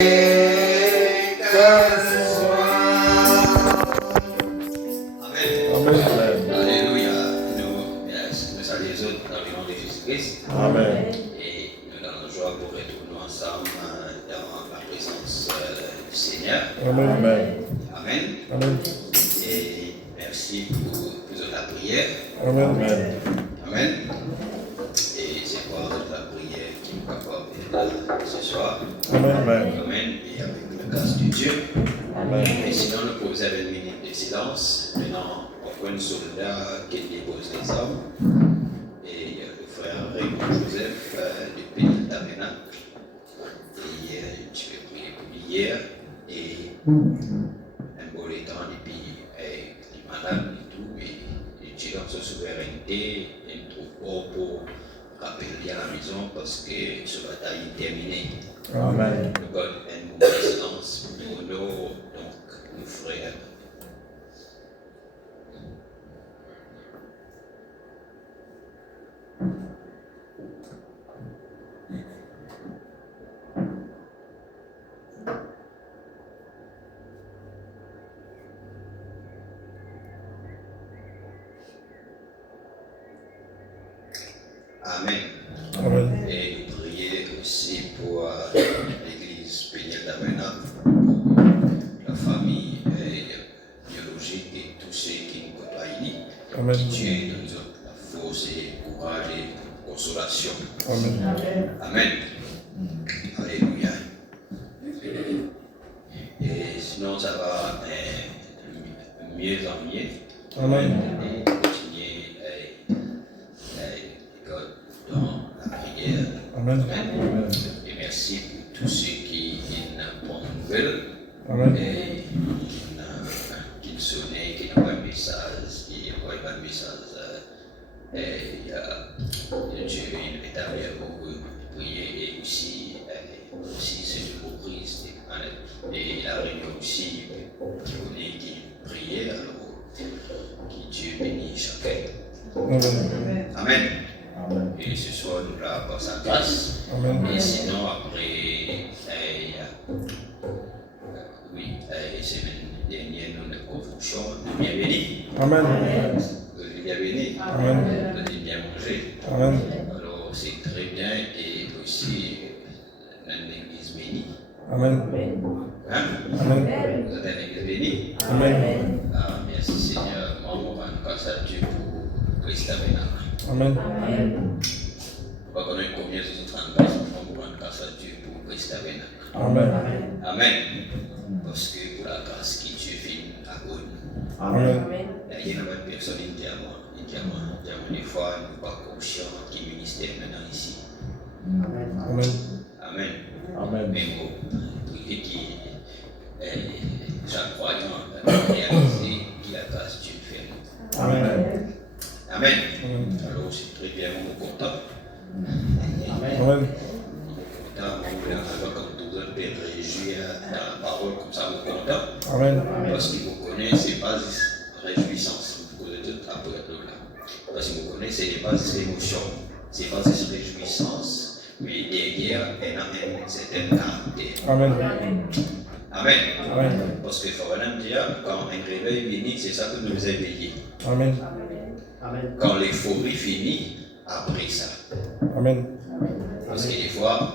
Amen. Et nous avons joie pour retourner ensemble dans la présence du Seigneur. Amen. Amen. Amen. Et merci pour la prière. Amen. Amen. Et c'est quoi la prière qui nous apporte ce soir. Amen. Amen. Et avec la grâce de Dieu. Amen. Et sinon, nous pouvons faire une minute de silence. Maintenant, on prend un soldat qui dépose les armes. Et le frère Raymond Joseph depuis le tabernacle. Et je vais prier pour hier. Et un beau temps depuis les malades et tout. Mais Dieu dans sa souveraineté, il ne trouve pas pour rappeler à la maison parce que ce bataille est terminée. Amen. Nous avons un moment de silence pour nous, donc nos frères. Amen. Amen. Et nous prier aussi pour l'église Péniel Tabernacle, pour la famille biologique et tous ceux qui nous côtoient. Amen. Dieu nous donne la force et le courage et la consolation. Amen. Amen. Alléluia. Et sinon, ça va mieux en mieux. Amen. Et continuer dans la prière. Amen. Amen. Et merci pour tous ceux qui n'ont pas de nouvelles. Amen. Et qui sonnaient, qui envoient un message, qui envoient un message. Et Dieu est avec vous, prier et aussi c'est une reprise et la réunion aussi qui priait, alors qui Dieu bénit chacun. Amen. Amen. Amen. Et ce soir nous là par sa grâce. Amen. Et sinon après semaine dernière nous avons une confonction de bienvenue. Amen. De bienvenue. Amen. De bien manger. Amen. Alors c'est très bien et aussi dans l'église bénie. Amen. Hein? Amen. Vous êtes dans l'église bénie? Amen. Ah, merci Seigneur. Moi, on va grâce à Dieu pour Christ tabernacle. Amen. On va connaître combien de 30 grâces, on va rendre grâce à Dieu pour Christ tabernacle. Amen. Amen. Parce que pour la grâce qui Dieu fait à vous. Amen. Il y a une personne qui dit à moi, des fois, nous ne sommes pas conscients qui ministère maintenant ici. Amen. Amen. Amen. Mais bon, priez qui chaque croyant réaliser qui la grâce Dieu fait. Amen. Amen. Amen. Alors c'est très bien, on est content. Amen. On est content, on voulait avoir comme tous autres pères réjouir dans la parole, comme ça on est content. Amen. Parce qu'il vous connaît, c'est pas réjouissance. Vous pouvez tout après là. Parce qu'il vous connaît, c'est pas émotion, c'est pas réjouissance, mais derrière, elle a un certain caractère. Amen. Amen. Amen. Parce qu'il faut vraiment dire, quand un réveil finit, c'est ça que nous éveillons. Amen. Quand l'euphorie finit, après ça. Amen. Parce que des fois,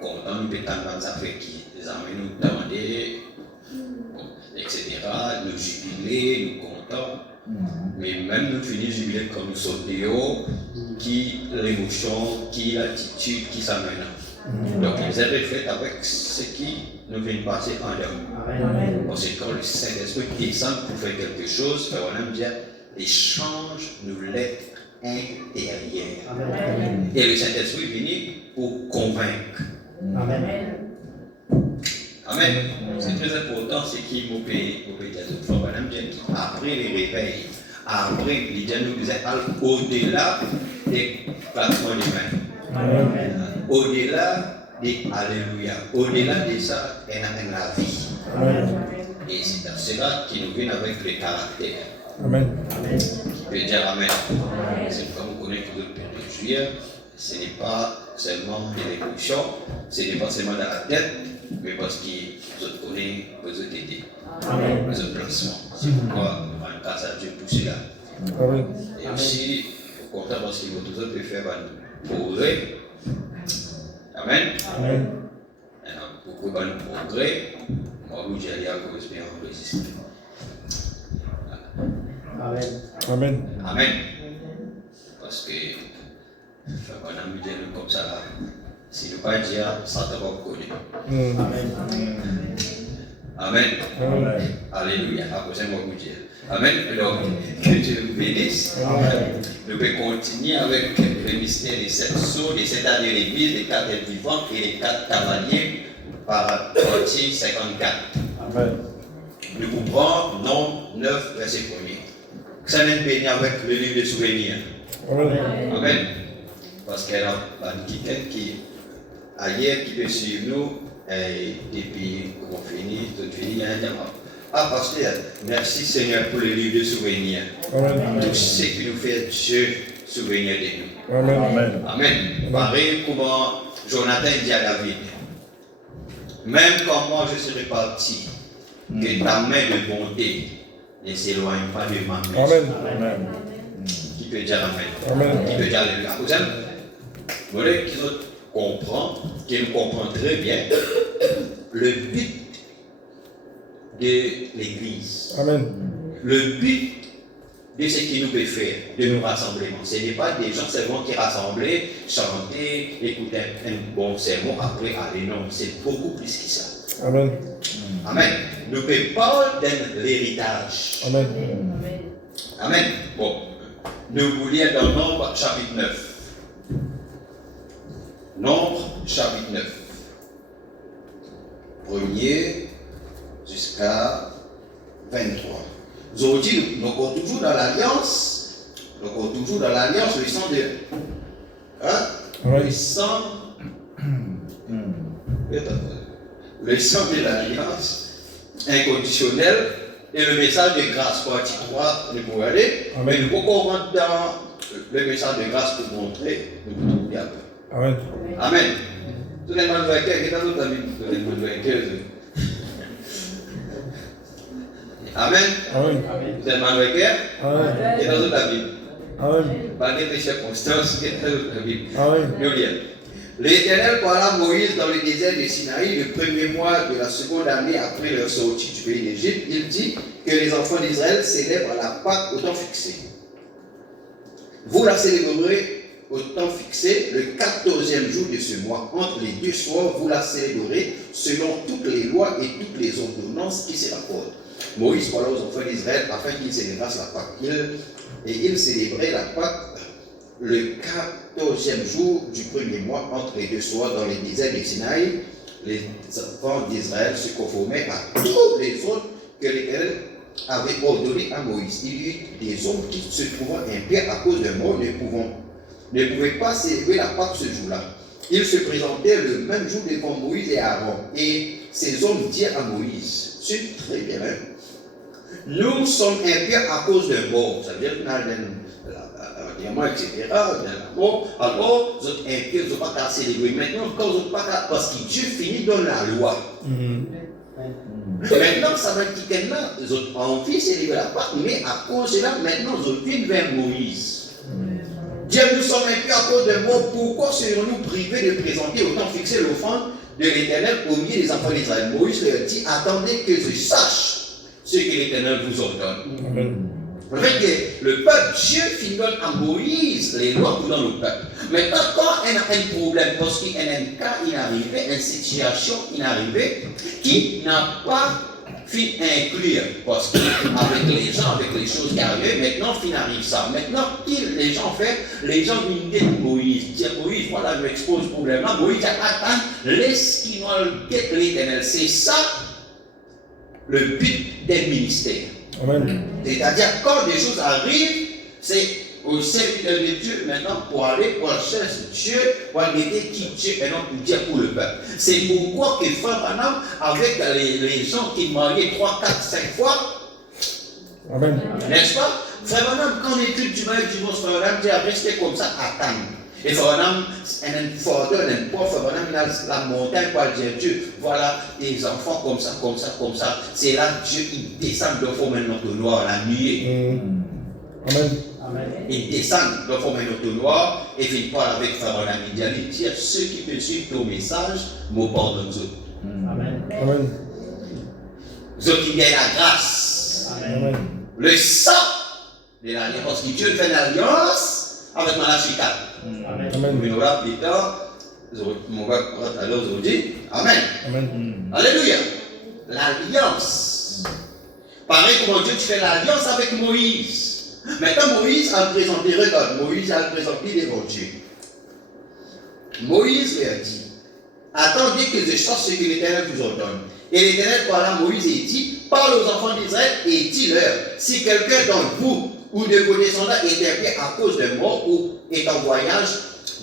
quand on peut tellement ça fait qui les amis nous demander, etc., nous jubiler, nous contents. Mais même nous finissons jubiler comme nous sommes dehors, qui l'émotion, qui l'attitude, qui s'amène. Donc ils avaient fait avec ce qui nous vient passer en dehors. Parce que quand le Saint-Esprit descend pour faire quelque chose, on aime bien l'échange nous l'être intérieur. Et le Saint-Esprit vient pour convaincre. Amen. Amen. C'est très important, c'est qui vous paye des autres fois. On aime bien après les réveils, après les gens nous disaient au-delà des placements humains. Au-delà des Alléluia, au-delà de ça, il y a la vie. Amen. Et c'est dans cela qui nous vient avec le caractère. Amen. Qui peut dire Amen. C'est comme vous connaissez que vous pouvez réjouir, ce n'est pas seulement de l'émotion, ce n'est pas seulement dans la tête, mais parce qu'ils vous connaissent, vous aider, Amen. vous placement. C'est pourquoi on rend grâce à Dieu pour cela. Amen. Et aussi, content parce que vous autres pouvez faire un progrès. Amen. Amen. Pourquoi pas le progrès? Moi, vous allez à cause de l'enregistrement. Amen. Amen. Amen. Parce que, faire un ami comme ça, là, si nous pas dire, ça ne va pas connaître. Amen. Amen. Amen. Alléluia. Après, moi, vous dire. Amen. Alors, que Dieu vous bénisse. Amen. Nous pouvons continuer avec le mystère des 7 sceaux, des 7 années de l'église, les 4 êtres vivants et les 4 cavaliers par Matthieu 54. Amen. Nous vous prenons Nombre 9, verset 1er. Ça vient de bénir avec le livre de souvenirs. Amen. Amen. Parce qu'elle a quelqu'un qui, ailleurs, qui peut suivre nous, et puis, on finit, tout fini, il y a un diamant. Ah, pasteur, merci Seigneur pour le livre de souvenirs. Amen. Tout ce qui nous fait Dieu souvenir de nous. Amen. Amen. Amen. Pareil comment Jonathan dit à David, même quand moi je serai parti, que ta main de bonté ne s'éloigne pas de ma main. Amen. Amen. Qui peut dire Amen? Amen. Qui peut dire Alléluia? Vous savez, vous voulez qu'ils comprennent, qu'ils comprennent très bien le but de l'Église. Amen. Le but de ce qui nous peut faire, de nos rassemblements. Ce n'est pas des gens seulement qui rassemblaient, chanter, écouter un bon sermon, après aller. Non, c'est beaucoup plus que ça. Amen. Amen. Nous ne parlons d'un héritage. Amen. Amen. Bon, nous vous lire dans Nombre chapitre 9. Nombre chapitre 9. Premier jusqu'à 23. Aujourd'hui, nous sommes toujours dans l'alliance. Nous sommes toujours dans l'alliance, le sang de. Hein? Oui. Le sang. Le sang de l'alliance inconditionnel et le message de grâce. Partie 3, nous pouvons aller. Amen. Mais nous pouvons rentrer dans le message de grâce pour montrer. Nous pouvons trouver après. Amen. Amen. Tout le monde va écrire, qu'est-ce que vous avez dit? Tout le monde va écrire. Amen. Amen. Tout le monde va écrire. Amen. Qu'est-ce que vous avez dit? Amen. Malgré les circonstances, qu'est-ce que vous avez dit? Amen. Nous lisons. L'Éternel parla à Moïse dans le désert de Sinaï, le premier mois de la seconde année après leur sortie du pays d'Égypte. Il dit que les enfants d'Israël célèbrent la Pâque au temps fixé. Vous la célébrerez au temps fixé, le 14e jour de ce mois. Entre les deux soirs, vous la célébrerez selon toutes les lois et toutes les ordonnances qui se rapportent. Moïse parla aux enfants d'Israël afin qu'ils célébrassent la Pâque. Ils célébraient la Pâque le 14e jour du premier mois, entre les deux soirs, dans le désert de Sinaï. Les enfants d'Israël se conformaient à tous les ordres que l'Éternel avait ordonné à Moïse. Il y eut des hommes qui, se trouvant impies à cause de mort, ne pouvaient pas célébrer la Pâque ce jour-là. Ils se présentaient le même jour devant Moïse et Aaron. Et ces hommes dirent à Moïse, c'est très bien, hein? Nous sommes impies à cause de mort. Ça veut dire qu'on a diamant, etc. Alors, vous êtes impies, vous n'avez pas qu'à célébrer. Maintenant, quand vous n'avez pas qu'à, parce que Dieu finit dans la loi. Maintenant, ça va dire que là, vous avez envie de célébrer la Pâque, mais à cause de là, maintenant, vous venez vers Moïse. Dieu, nous sommes impies à cause de mort. Pourquoi serions-nous privés de présenter au temps fixé l'offrande de l'Éternel au milieu des enfants d'Israël? Moïse leur dit, attendez que je sache ce que l'Éternel vous ordonne. Amen. En fait, que le peuple, Dieu finit à Moïse les lois pour dans le peuple. Maintenant, quand il y a un problème, parce qu'il y a un cas inarrivé, une situation inarrivée, qui n'a pas fait inclure, parce qu'avec les gens, avec les choses qui arrivent, maintenant, il arrive ça. Maintenant, les gens font, les gens viennent de Moïse. Dire Moïse, voilà, je m'expose le problème là. Moïse dit, attends, laisse qu'il nous guette l'Éternel. C'est ça le but des ministères. Amen. C'est-à-dire, quand des choses arrivent, c'est au serviteur de Dieu maintenant pour aller pour chercher Dieu, pour aller qui Dieu et non pour Dieu pour le peuple. C'est pourquoi que Frère Branham, avec les gens qui mariaient 3, 4, 5 fois, Amen. n'est-ce pas? Frère Branham, quand l'étude du mariage du mot Frère Branham dit à rester comme ça, attendre. Et Fernand, la montagne, quoi dire Dieu, voilà des enfants comme ça, comme ça, comme ça. C'est là que Dieu, il descend de forme un entonnoir la nuit. Amen. Il descend de forme un entonnoir et il parle avec Fernand Midian. Il dit ceux qui te suivent ton message, me pardonnent eux. Amen. Ceux qui gagnent la grâce. Amen. Le sang de l'alliance. Parce que Dieu fait une alliance avec Malachi 4. Amen. Mais nous là, plus tard, mon gars, alors aujourd'hui, Amen. Amen. Alléluia. L'alliance. Pareil comment Dieu tu fais l'alliance avec Moïse. Maintenant, Moïse a présenté, regarde, Moïse a présenté devant Dieu. Moïse lui a dit, attendez que je sache ce que l'Éternel vous ordonne. Et l'Éternel parla à Moïse et dit, parle aux enfants d'Israël et dis-leur, si quelqu'un d'entre vous ou de vos descendants est impie à cause de mort ou est en voyage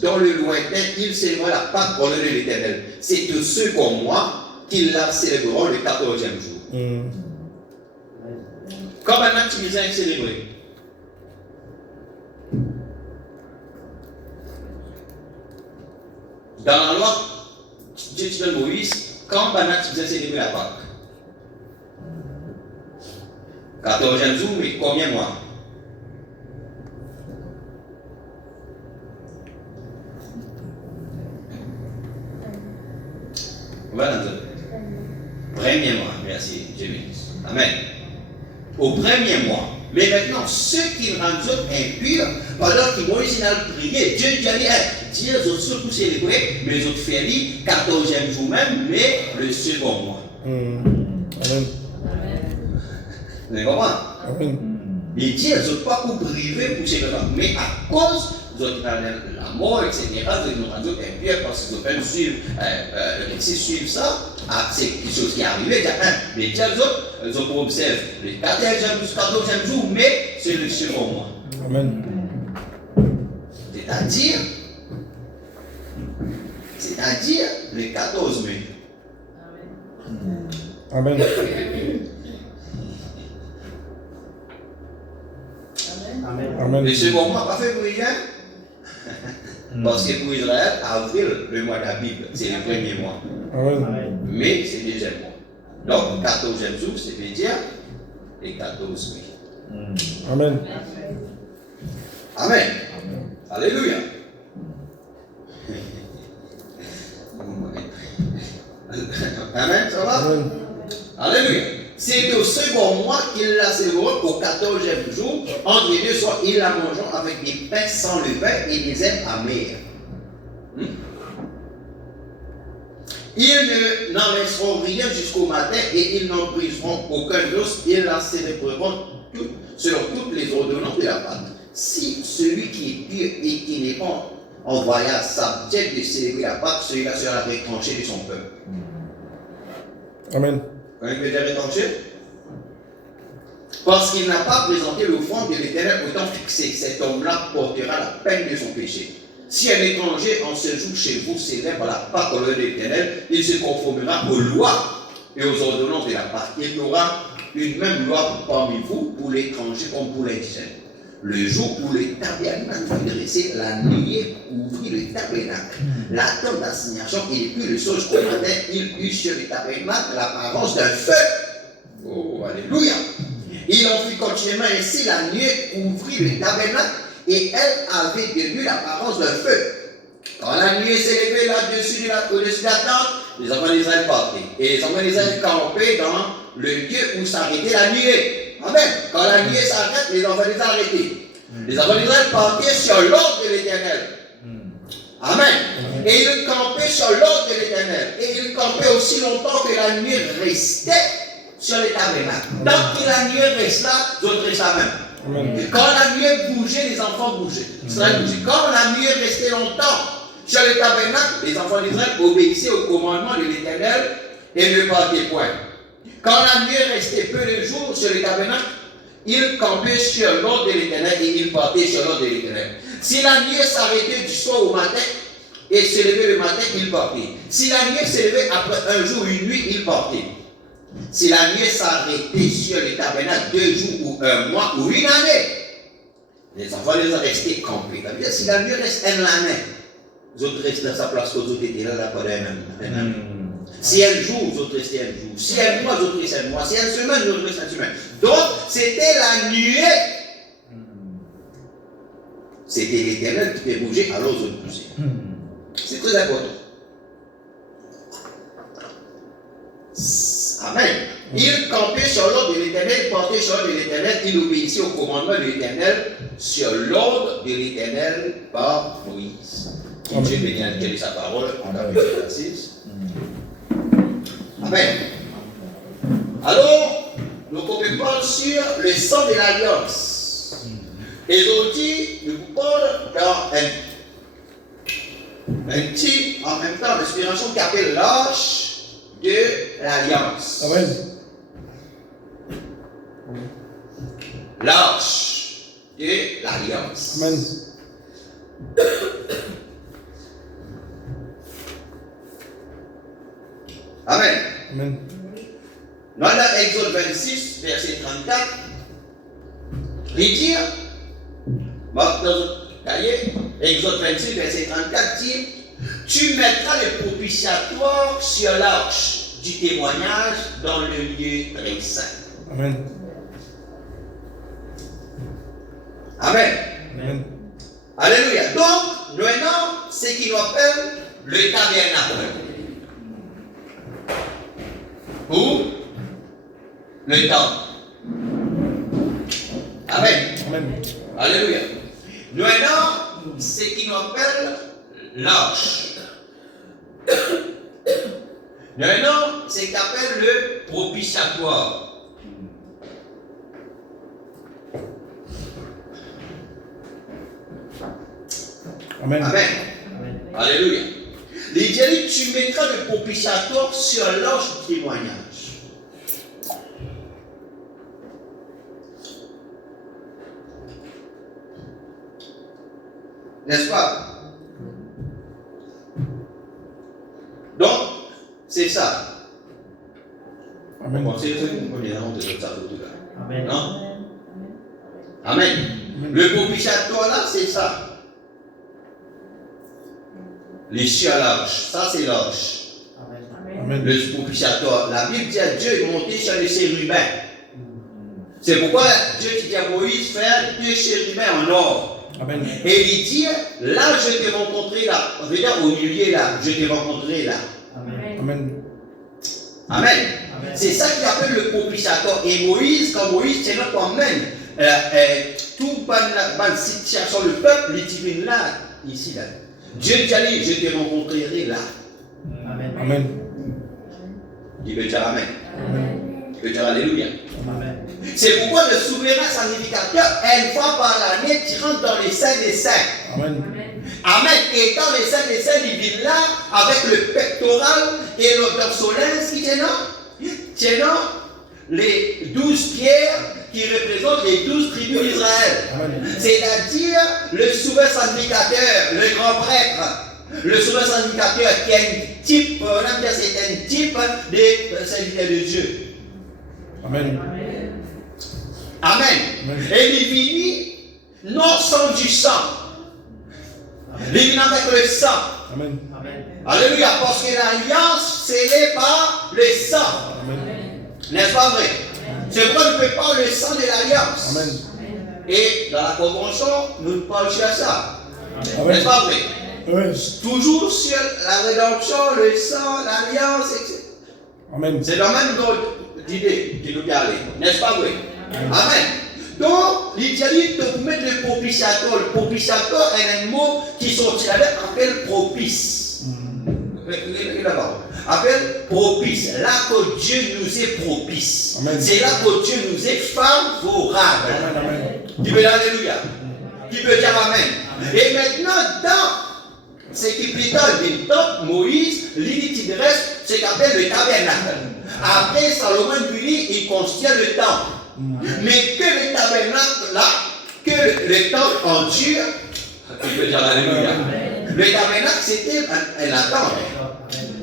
dans le lointain, il célébrera la Pâque au nom de l'Éternel. C'est de ceux comme moi qui la célébreront le 14e jour. Quand maintenant tu les as célébrés, dans la loi, Dieu dit à Moïse, quand maintenant tu as célébré la Pâque, 14e jour, mais combien de mois? Voilà. Premier mois, merci, Dieu bénisse. Amen. Au premier mois. Mais maintenant, ceux qui rendent impurs, pendant que Moïse a prié, Dieu dit, Dieu les autres surtout célébrés, mais les autres fait 14e jour même, mais le second mois. Amen. Vous comprenez? Amen. Et Dieu les autres pas pour priver pour célébrer, mais à cause de la mort, etc., ils nous rendent impurs parce qu'ils peuvent suivre, suivre ça. C'est quelque chose qui est arrivé, mais Dieu les autres observent le 14e jour, mais c'est le second mois. Amen. C'est-à-dire le 14 mai. Amen. Amen. Le second mois, pas février. Parce que pour Israël, avril, le mois de la Bible, c'est le premier mois. Amen. Mais c'est le deuxième mois. Donc, 14e jour, c'est veut dire le 14 mai. Amen. Amen. Alléluia. Amen, ça va? Amen. Alléluia. C'est au second mois qu'il la célébrera au 14e jour. Entre les deux soirs, ils la mangeront avec des pains sans levain et des herbes amères. Ils n'en laisseront rien jusqu'au matin et ils n'en briseront aucun os. Ils la célébreront selon toutes les ordonnances de la Pâque. Si celui qui est pur et qui n'est pas en voyage s'abstient de célébrer la Pâque, celui-là sera retranché de son peuple. Amen. Quand il veut dire retranché? Parce qu'il n'a pas présenté l'offrande de l'Éternel au temps fixé. Cet homme-là portera la peine de son péché. Si un étranger en séjour chez vous célèbre la Pâque au nom de l'Éternel, il se conformera aux lois et aux ordonnances de la Pâque. Il y aura une même loi parmi vous pour l'étranger comme pour l'indigène. Le jour où le tabernacle fut dressé, la nuée couvrit le tabernacle. La tente d'assignation et depuis le sol jusqu'au matin, il eut sur le tabernacle l'apparence d'un feu. Oh, alléluia! Il en fit continuellement ainsi, la nuée couvrit le tabernacle et elle avait de lui l'apparence d'un feu. Quand la nuée s'est levée là-dessus, au-dessus de la tente, les enfants d'Israël partaient. Et les enfants d'Israël campaient dans le lieu où s'arrêtait la nuée. Amen. Quand la nuée s'arrête, les enfants d'Israël arrêtaient. Les enfants d'Israël partaient sur l'ordre de l'Éternel. Amen. Et ils campaient sur l'ordre de l'Éternel. Et ils campaient aussi longtemps que la nuée restait sur les tabernacles. Tant que la nuée reste là, d'autres restent là même. Amen. Et quand la nuée bougeait, les enfants bougeaient. Quand la nuée restait longtemps sur les tabernacles, les enfants d'Israël obéissaient au commandement de l'Éternel et ne partaient point. Quand la nuée restait peu de jours sur les tabernacles, ils campaient sur l'ordre de l'Éternel et ils partaient sur l'ordre de l'Éternel. Si la nuée s'arrêtait du soir au matin et se levait le matin, ils partaient. Si la nuée se levait après un jour ou une nuit, ils partaient. Si la nuée s'arrêtait sur les tabernacles 2 jours ou un mois ou une année, Les enfants les ont restés campés. Ça veut dire si la nuit reste un l'année, les autres restent dans sa place, les autres étaient là pendant un an. Si elle joue, les autres restaient un jour. Si elle mois, les autres restaient un mois. Si elle semaine, les autres restaient une semaine. Donc, c'était la nuée. C'était l'Éternel qui fait bouger, alors les autres bouger. C'est très important. Amen. Il campait sur l'ordre de l'Éternel, il portait sur l'ordre de l'Éternel, il obéissait au commandement de l'Éternel sur l'ordre de l'Éternel par Moïse. Dieu bénit à quelle est sa parole en chapitre 6. Amen. Alors, nous parlons sur le sang de l'alliance. Et aujourd'hui, nous vous parlons dans un petit, en même temps, l'inspiration qui appelle l'arche de l'alliance. Amen. L'arche de l'alliance. Amen. Amen. Amen. Dans Exode 26, verset 34, il dit, dans le cahier, Exode 26, verset 34 dit, tu mettras le propitiatoire sur l'arche du témoignage dans le lieu très saint. Amen. Amen. Amen. Alléluia. Donc, maintenant, ce qui nous appelle le tabernacle. Ou le temple. Amen. Amen. Alléluia. Maintenant, ce qui nous appelle l'arche. Maintenant, ce qu'on appelle le propitiatoire. Amen. Amen. Alléluia. Il dit, tu mettras le propitiatoire sur l'arche du témoignage. N'est-ce pas? Donc, c'est ça. Amen. Bon, c'est ce que vous connaissez de ça tout là. Amen. Non? Amen. Le propitiatoire là, c'est ça. Les cieux à l'arche, ça c'est l'arche. Amen. Le propitiatoire. La Bible dit à Dieu est monté sur les chérubins. C'est pourquoi Dieu dit à Moïse faire 2 chérubins en or. Amen. Et il dit, là je t'ai rencontré là. Regarde au milieu là, je t'ai rencontré là. Amen. Amen. C'est ça qu'il appelle le propitiatoire. Et Moïse, quand Moïse, c'est là quand même, tout ban situation, le peuple, il dit là, ici là. Dieu dit, allez, je te rencontrerai là. Amen. Amen. Il veut dire Amen. Amen. Il veut dire Alléluia. Amen. C'est pourquoi le souverain sacrificateur, une fois par l'année, tu rentres dans les saints des saints. Amen. Amen. Et dans les saints des saints, il vit là avec le pectoral et le dorsolin, qui tiennent les 12 pierres qui représentent les 12 tribus d'Israël. C'est-à-dire le souverain sacrificateur, le grand prêtre. Le souverain sacrificateur qui est un type, on aime dire c'est un type de serviteur de Dieu. Amen. Amen. Et il vit non sans du sang. Il vit avec le sang. Amen. Alléluia, parce que l'alliance scellée par le sang. Amen. N'est-ce pas vrai? C'est pourquoi nous ne pas le sang de l'alliance. Amen. Et dans la convention, nous ne parlons sur ça. Amen. N'est-ce pas vrai? Amen. Toujours sur la rédemption, le sang, l'alliance, etc. Amen. C'est dans le même d'idée qui nous parle. N'est-ce pas vrai? Amen. Donc, l'Italie te met le propitiatoire. Le propitiatoire est un mot qui sont appelle propice. Appelle propice. Là que Dieu nous est propice. C'est là que Dieu nous est favorable. Amen. Tu peux dire Alléluia. Tu peux dire Amen. Et maintenant, dans ce qui plus tard du temps, Moïse, l'unité reste ce qu'on appelle le tabernacle. Après, Salomon lui, il construit le temple. Mais que le tabernacle là, que le temple en Dieu, tu peux dire Alléluia. Le tabernacle, c'était la tente.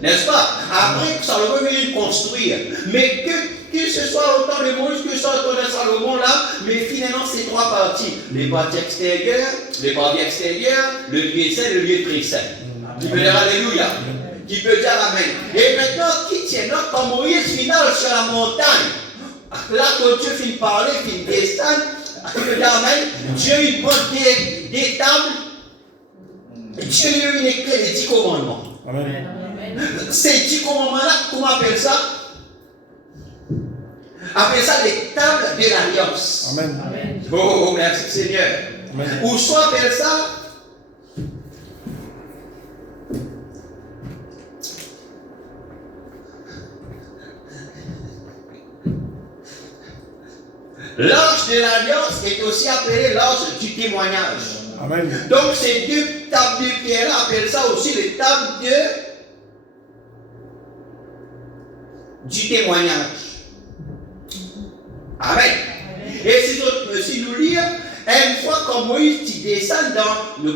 N'est-ce pas? Après, Salomon vient construire. Mais que que ce soit au temps de Moïse, que ce soit au temps de Salomon là, mais finalement c'est trois parties. Les parties extérieures, le lieu saint, le lieu très saint. Qui peut dire Alléluia. Qui peut dire Amen. Et maintenant, qui tient là quand Moïse finale sur la montagne? Là, quand Dieu finit de parler, finit de descendre, qui peut dire Amen. Dieu il prend des tables. Dieu lui a écrit les 10 commandements. Amen. Ces 10 commandements-là, comment on appelle ça? Appelle ça les tables de l'alliance. Amen. Oh, merci Seigneur. Amen. Ou soit appelle ça l'arche de l'alliance est aussi appelée l'arche du témoignage. Amen. Donc ces deux tables de pierre-là appellent ça aussi les tables du témoignage. Amen. Et si nous lisons, une fois quand Moïse descend dans le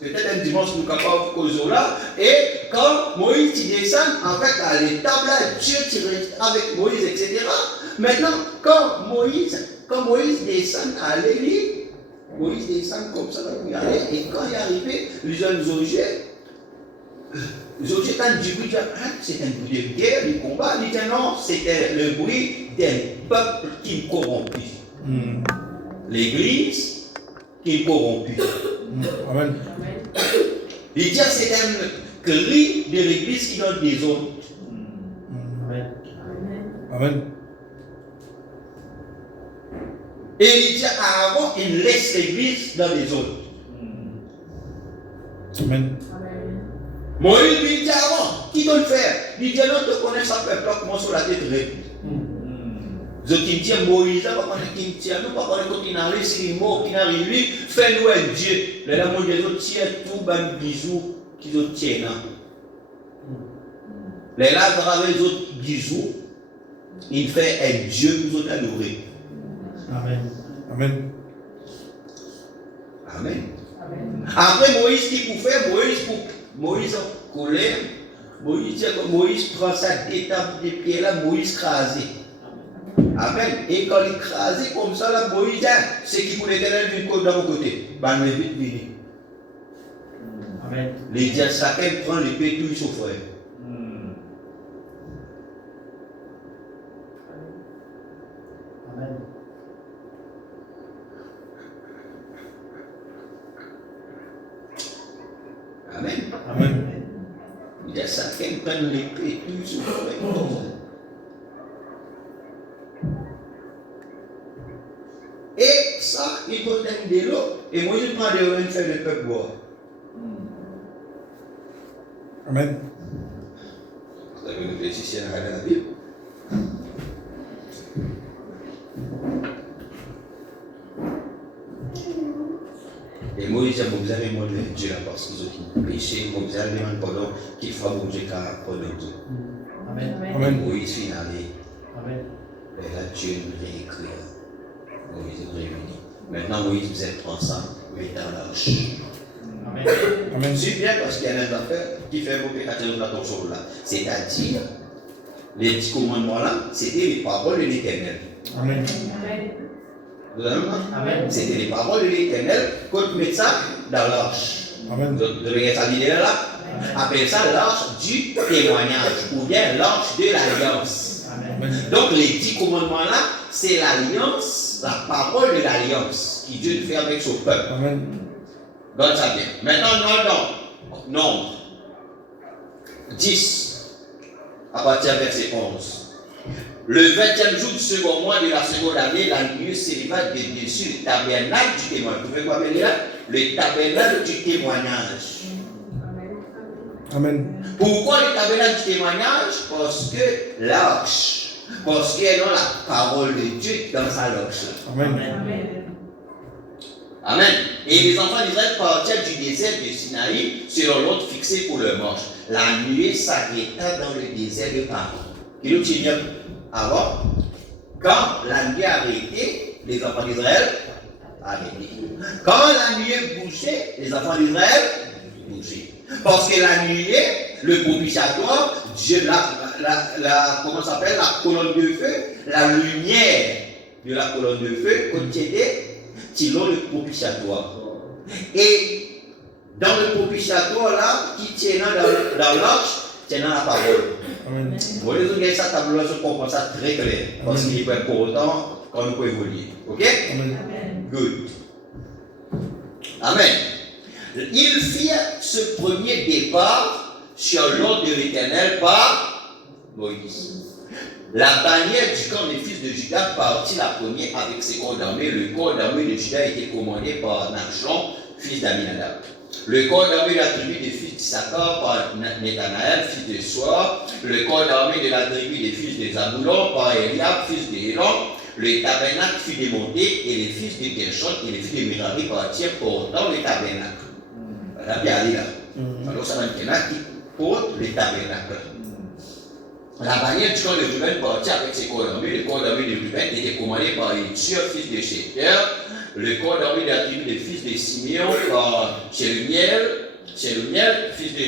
peut-être un dimanche nous capables causer là, et quand Moïse descend avec les tables là, Dieu tire avec Moïse, etc. Maintenant, quand Moïse descend à l'Élie, Moïse descend comme ça, et quand il est arrivé, les jeunes objets tant du bruit, c'est un bruit de guerre, de combat, il dit non, c'était le bruit d'un peuple qui est corrompu. L'église qui est corrompue. Amen. Il dit c'est un cri de l'église qui donne des ordres. Amen. Amen. Et il dit avant, il laisse l'église dans les ordres. Amen. Moïse lui dit avant, qui doit le faire? Il dit non, tu connais ça, peuple, comment sur la tête répond. Je qui tient Moïse, pas qu'on qui tient, nous pas qu'on qui n'arrive, c'est mort qui n'arrive, lui, fais-nous un Dieu. Les amours des autres tiennent tout, ban bisous, qu'ils ont tiennent. Les là, avec les autres bisous, il fait un Dieu que nous autres adorer. Amen. Amen. Amen. Après Moïse, qui pour faire? Moïse en colère, Moïse prend sa étape de pied là, Moïse crasé. Amen. Et quand il crasé comme ça, là, Moïse, c'est qui pour l'éternel d'une côte de mon côté. Ben, mais vite, vite. Amen. Les dieux, chacun prend l'épée, tout son frère. Amen. Amen. Amen. Il y a chacun prend l'épée, tout son frère. Et ça, il faut donner de l'eau. Et Moïse prend de l'eau et fait le peuple boire. Amen. Vous avez réfléchi à la Bible? Et Moïse a besoin de demander Dieu parce qu'ils ont péché, Moïse a demandé pardon qu'il fasse bon Dieu car pardon tout. Amen. Amen. Moïse finalé. Amen. Et là Dieu nous réécrit. Moïse est réuni. Maintenant Moïse vous êtes ensemble, mais dans l'arche. Amen. Amen. C'est bien parce qu'il y a une affaire qui fait beaucoup d'attention là. C'est-à-dire, les 10 commandements là, c'était les paroles de l'Éternel. Amen. Vous avez vu? Amen. C'était les paroles de l'Éternel qu'on met ça dans l'arche. Amen. Vous regardez ça l'idée là? Appelle ça l'arche du témoignage ou bien l'arche de l'alliance. Amen. Donc les 10 commandements là, c'est l'alliance, la parole de l'alliance qui Dieu fait avec son peuple. Amen. Donc ça bien. Maintenant, nombre 10 à partir du verset 11. Le 20e jour du second mois de la seconde année, la nuit s'éleva de dessus le tabernacle du témoignage. Vous pouvez quoi venir là? Le tabernacle du témoignage. Amen. Pourquoi le tabernacle du témoignage? Parce que l'arche. Parce qu'elle a la parole de Dieu dans sa l'arche. Amen. Amen. Et les enfants d'Israël partirent du désert de Sinaï selon l'ordre fixé pour leur marche. La nuée s'arrêta dans le désert de Paran. Qui nous tient avant? Quand la nuée arrêtait, les enfants d'Israël arrêtaient. Quand la nuée bougeait, les enfants d'Israël bougeaient. Parce que la nuée, le propitiatoire, Dieu l'a comment ça s'appelle, la colonne de feu, la lumière de la colonne de feu contenait le propitiatoire. Et dans le propitiatoire là, qui tient dans l'arche, tient la parole. Amen. Vous voyez, ça, tableau, je comprends ça très clair. Parce qu'il est pour autant qu'on nous peut évoluer. Ok? Amen. Good. Amen. Ils firent ce premier départ sur l'ordre de l'Éternel par Moïse. La bannière du camp des fils de Juda partit la première avec ses corps d'armée. Le corps d'armée de Juda était commandé par Nachshon, fils d'Aminadab. Le corps d'armée de la tribu des fils d'Issachar par Nathanaël, fils de Soar. Le corps d'armée de la tribu des fils de Zaboulon par Eliab, fils d'Élon. Le tabernacle fut démonté et les fils de Gershon et les fils de Merari partirent portant le tabernacle. Voilà, bien allé là. Alors ça va être qui porte le tabernacle. La bannière du camp de Ruben partit avec ses corps d'armée. Le corps d'armée de Ruben était commandé par Élisur, fils de Sheter. Le corps d'armée de la tribu des fils de Simeon par Shelumiel, fils de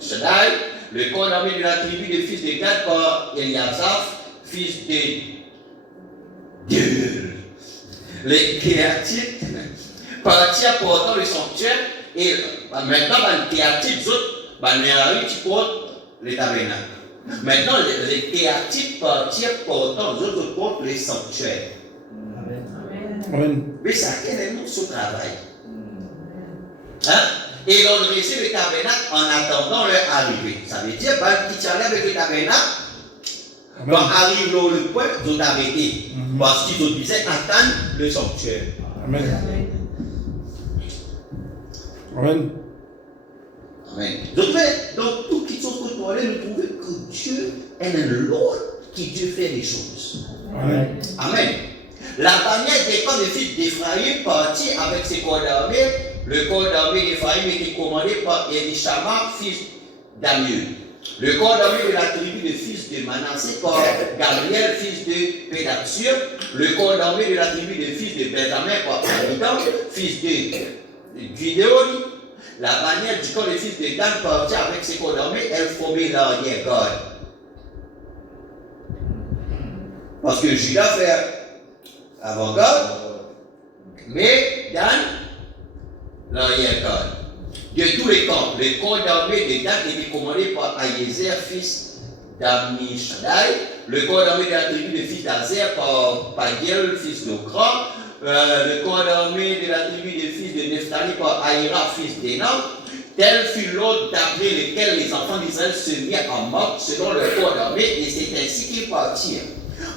Shaddai. Le corps d'armée de la tribu des fils de Gad par Eliasaph, fils de les Kéatites partirent portant le sanctuaire. Et maintenant, les Kéatites, les qui portent les tabernacles. Maintenant, les Kéatites partirent portant les autres portent les sanctuaires. Amen. Mais ça quel est ce travail? Hein? Et ils ont dressé le tabernacle en attendant leur arrivée. Ça veut dire qu'ils allaient avec le tabernacle. Quand arrive le point, ils ont arrêté. Parce qu'ils ont disaient attendre le sanctuaire. Amen. Amen. Amen. Donc, dans toutes les choses que nous allons nous trouver que Dieu est un Lord qui Dieu fait les choses. Amen. Amen. La bannière des camps des fils d'Éphraïm partit avec ses corps d'armée. Le corps d'armée d'Éphraïm était commandé par Élishama, fils d'Amieux. Le corps d'armée de la tribu des fils de Manassé par Gabriel, fils de Pédatsur. Le corps d'armée de la tribu des fils de Benjamin par Abidan, fils de Gideon. La bannière du camp des fils de Dan partit avec ses corps d'armée, elle formait l'arrière-garde. Parce que Judas fait avant-garde, mais Dan, l'arrière-garde. De tous les camps, le corps d'armée de Dan était commandé par Aïezer, fils d'Amishadai. Le corps d'armée de la tribu des fils d'Azer par Pagiel, fils d'Okra. Le corps d'armée de la tribu des fils de Nephtali par Aïra, fils d'Énam. Tel fut l'ordre d'après lequel les enfants d'Israël se mirent en marche selon leur corps d'armée, et c'est ainsi qu'ils partirent.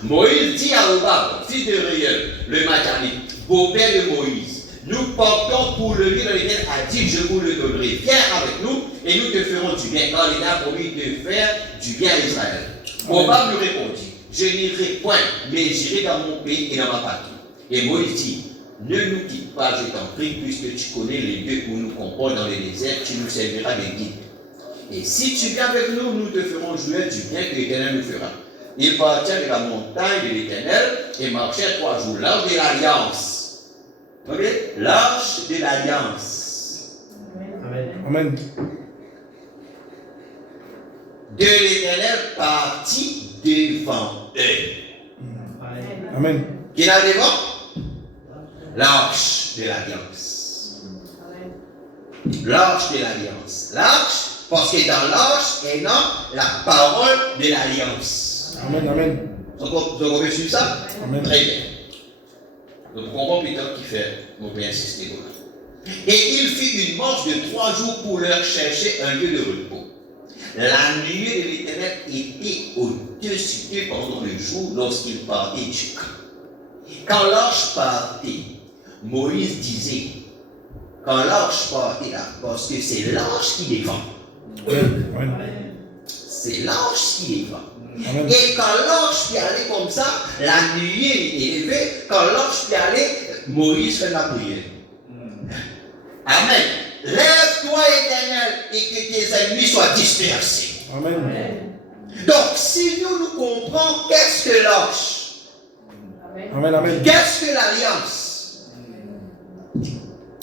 Moïse dit à Obab, fils de Réel, le Madianite, beau-père de Moïse, nous partons pour le lieu dans lequel a dit je vous le donnerai. Viens avec nous et nous te ferons du bien, car il a promis de faire du bien à Israël. Obab lui répondit, je n'irai point, mais j'irai dans mon pays et dans ma patrie. Et Moïse dit, ne nous quitte pas, je t'en prie, puisque tu connais les lieux où nous campons dans les déserts, tu nous serviras de guide. Et si tu viens avec nous, nous te ferons jouir du bien que l'Éternel nous fera. Ils partirent de la montagne de l'Éternel et marchèrent 3 jours. L'arche de l'Alliance. Vous voyez? L'arche de l'Alliance. Amen. Amen. De l'Éternel partit devant eux. Amen. Qui est là devant? L'arche de l'Alliance. L'arche de l'Alliance. L'arche, parce que dans l'arche est dans la parole de l'Alliance. Amen, amen. Vous avez reçu ça? Amen. Très bien. Donc, vous comprenez Peter qui fait, on peut insister. Et il fit une marche de 3 jours pour leur chercher un lieu de repos. La nuée de l'Éternel était au-dessus d'eux pendant le jour lorsqu'ils partaient du camp. Quand l'arche partait, Moïse disait, quand l'arche partait là, parce que c'est l'arche qui défend. Amen. C'est l'arche qui défend. Amen. Et quand l'arche qui allait comme ça, la nuée est élevée, quand l'arche qui allait, Moïse fait la prière. Amen. Lève-toi, Éternel, et que tes ennemis soient dispersés. Amen. Donc, si nous comprenons qu'est-ce que l'arche, Amen, amen. qu'est-ce que l'alliance,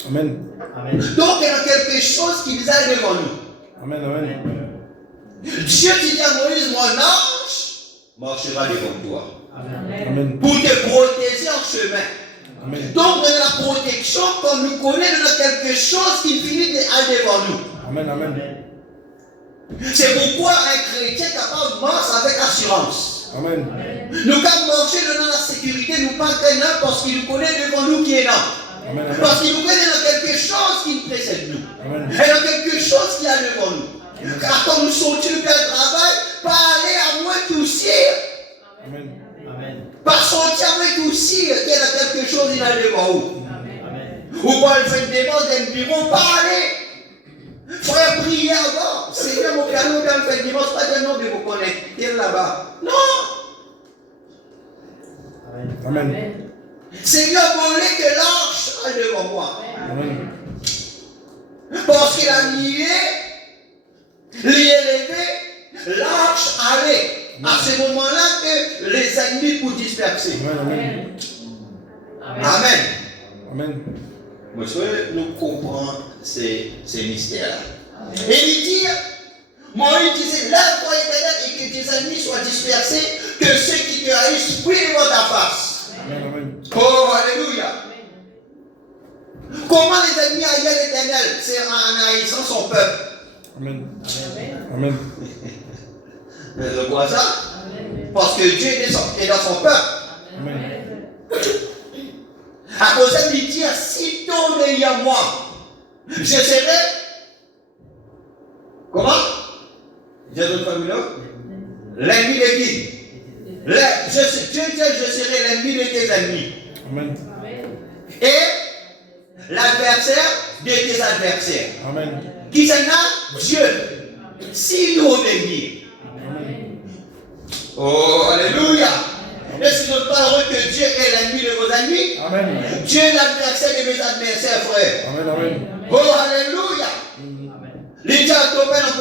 Amen. Amen. donc il y a quelque chose qui nous a devant nous. Amen, amen. Dieu dit à Moïse, mon ange marchera devant toi. Amen. Pour te protéger en chemin. Amen. Donc, dans la protection, quand nous connaissons quelque chose qui finit devant nous. Amen. Amen. C'est pourquoi un chrétien capable marche avec assurance. Amen. Nous quand marcher dans la sécurité, nous pas craignant parce qu'il nous connaît devant nous qui est là. Amen. Parce qu'il nous connaît dans quelque chose qui nous précède nous. Amen. Et dans quelque chose qui est devant nous. Car quand nous sortons du travail, pas aller à moins toucher. Amen. Pas sortir avec toucher, qu'il y a quelque chose qui est devant vous. Ou pas le faire des bancs d'un bureau, pas aller. Frère, prier avant. Seigneur, mon cadeau dans le fait dimanche, pas de nom de vous connecter là-bas. Non. Amen. Seigneur, voulez que l'arche soit devant moi. Amen. Parce qu'il a nié, l'élevé, l'arche allait. À ce moment-là que les ennemis pour disperser. Amen. Amen. Amen. Monsieur, nous comprenons ces mystères. Et il dit, Moïse disait, lève-toi éternel et que tes ennemis soient dispersés, que ceux qui te haïssent fuient devant ta face. Amen. Oh, alléluia. Comment les ennemis haïssent l'éternel? C'est en haïssant son peuple. Amen. Amen. Je vois ça? Parce que Dieu est dans son peuple. Amen. À cause de lui dire, si ton est à moi, je serai. Comment? J'ai d'autres formules? L'ennemi de qui? Dieu dit, je serai l'ennemi de tes ennemis. Amen. Et l'adversaire de tes adversaires. Amen. Qui c'est là? Dieu. Si nous obéissons. Oh, alléluia. Est-ce que nous parlons que Dieu est l'ennemi de vos ennemis? Amen. Dieu est l'adversaire de mes adversaires, frère. Amen. Amen. Oh, alléluia. Les diables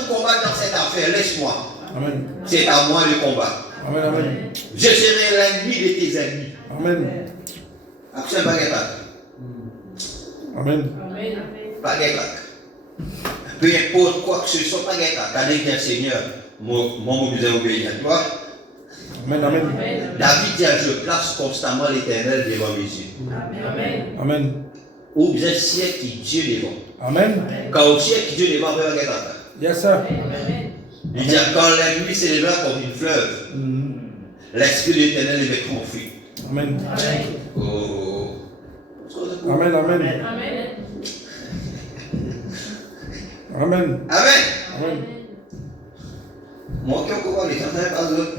pour combattre dans cette affaire. Laisse-moi. Amen. C'est à moi le combat. Amen. Amen. Je serai l'ennemi de tes ennemis. Amen. Après, baguette. Amen. Baguette. Peu importe quoi que ce soit, baguette. T'as dit, Seigneur, mon besoin obéir à toi. Amen. Amen. David dit, je place constamment l'Éternel devant mes yeux. Amen. Ou bien siècle qui Dieu devant. Amen. Quand au siècle qui Dieu devant, baguette. Yes, sir. Il dit, quand l'ennemi s'élèvera comme une fleuve, l'esprit de l'Éternel est conflit. Amen. Oh. Amen. Amen. Amen. Amen. Amen. Moi qui ai encore les chanteurs par d'autres.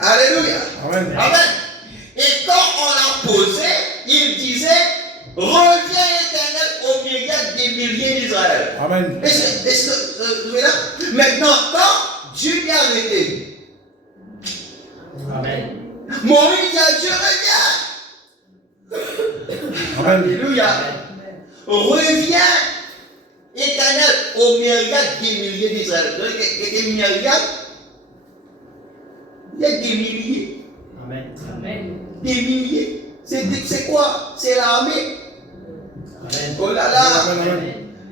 Alléluia. Amen. Amen. Et quand on l'a posé, il disait, reviens éternel au milieu des milliers d'Israël. Amen. Est-ce que vous voyez là? Maintenant, quand Dieu lui a arrêté, Amen. Moïse a Dieu reviens. Amen. Alléluia. Reviens éternel au myriade des milliers d'Israël. Il y a des myriades. Il y a des milliers. Amen. Des milliers. C'est quoi? C'est l'armée. Amen. Oh là là. Amen.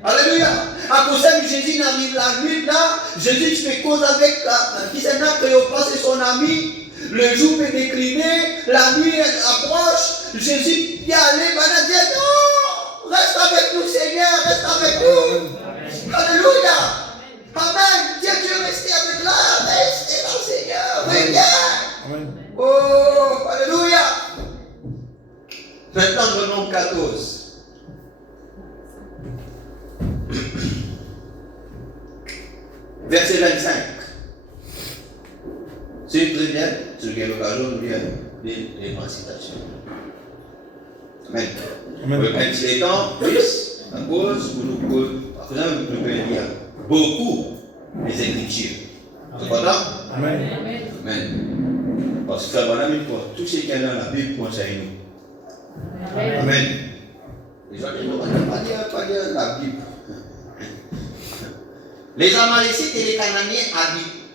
Alléluia. À cause de Jésus n'arrive la nuit là. Jésus fait cause avec qui c'est là que passe son ami. Le jour peut décliner. La nuit approche. Jésus dit allez, madame, dit non. Reste avec nous, Seigneur. Reste avec nous. Alléluia. Amen. Dieu restez avec là. Restez là, Seigneur. Regarde. Amen. Oh, alléluia. Maintenant, le nom 14. Verset 25. C'est très bien, ce qui est l'occasion de lire l'émancipation. Amen. Amen. Même si les temps, plus, à cause, par exemple, nous pouvons lire beaucoup les Écritures. C'est pas ça? Amen. Amen. Parce que frère Bonhomme, tout ce qui est dans la Bible conseille nous. Amen. Les gens disent, pas dire la Bible. Les Amalécites et les Cananéens habitent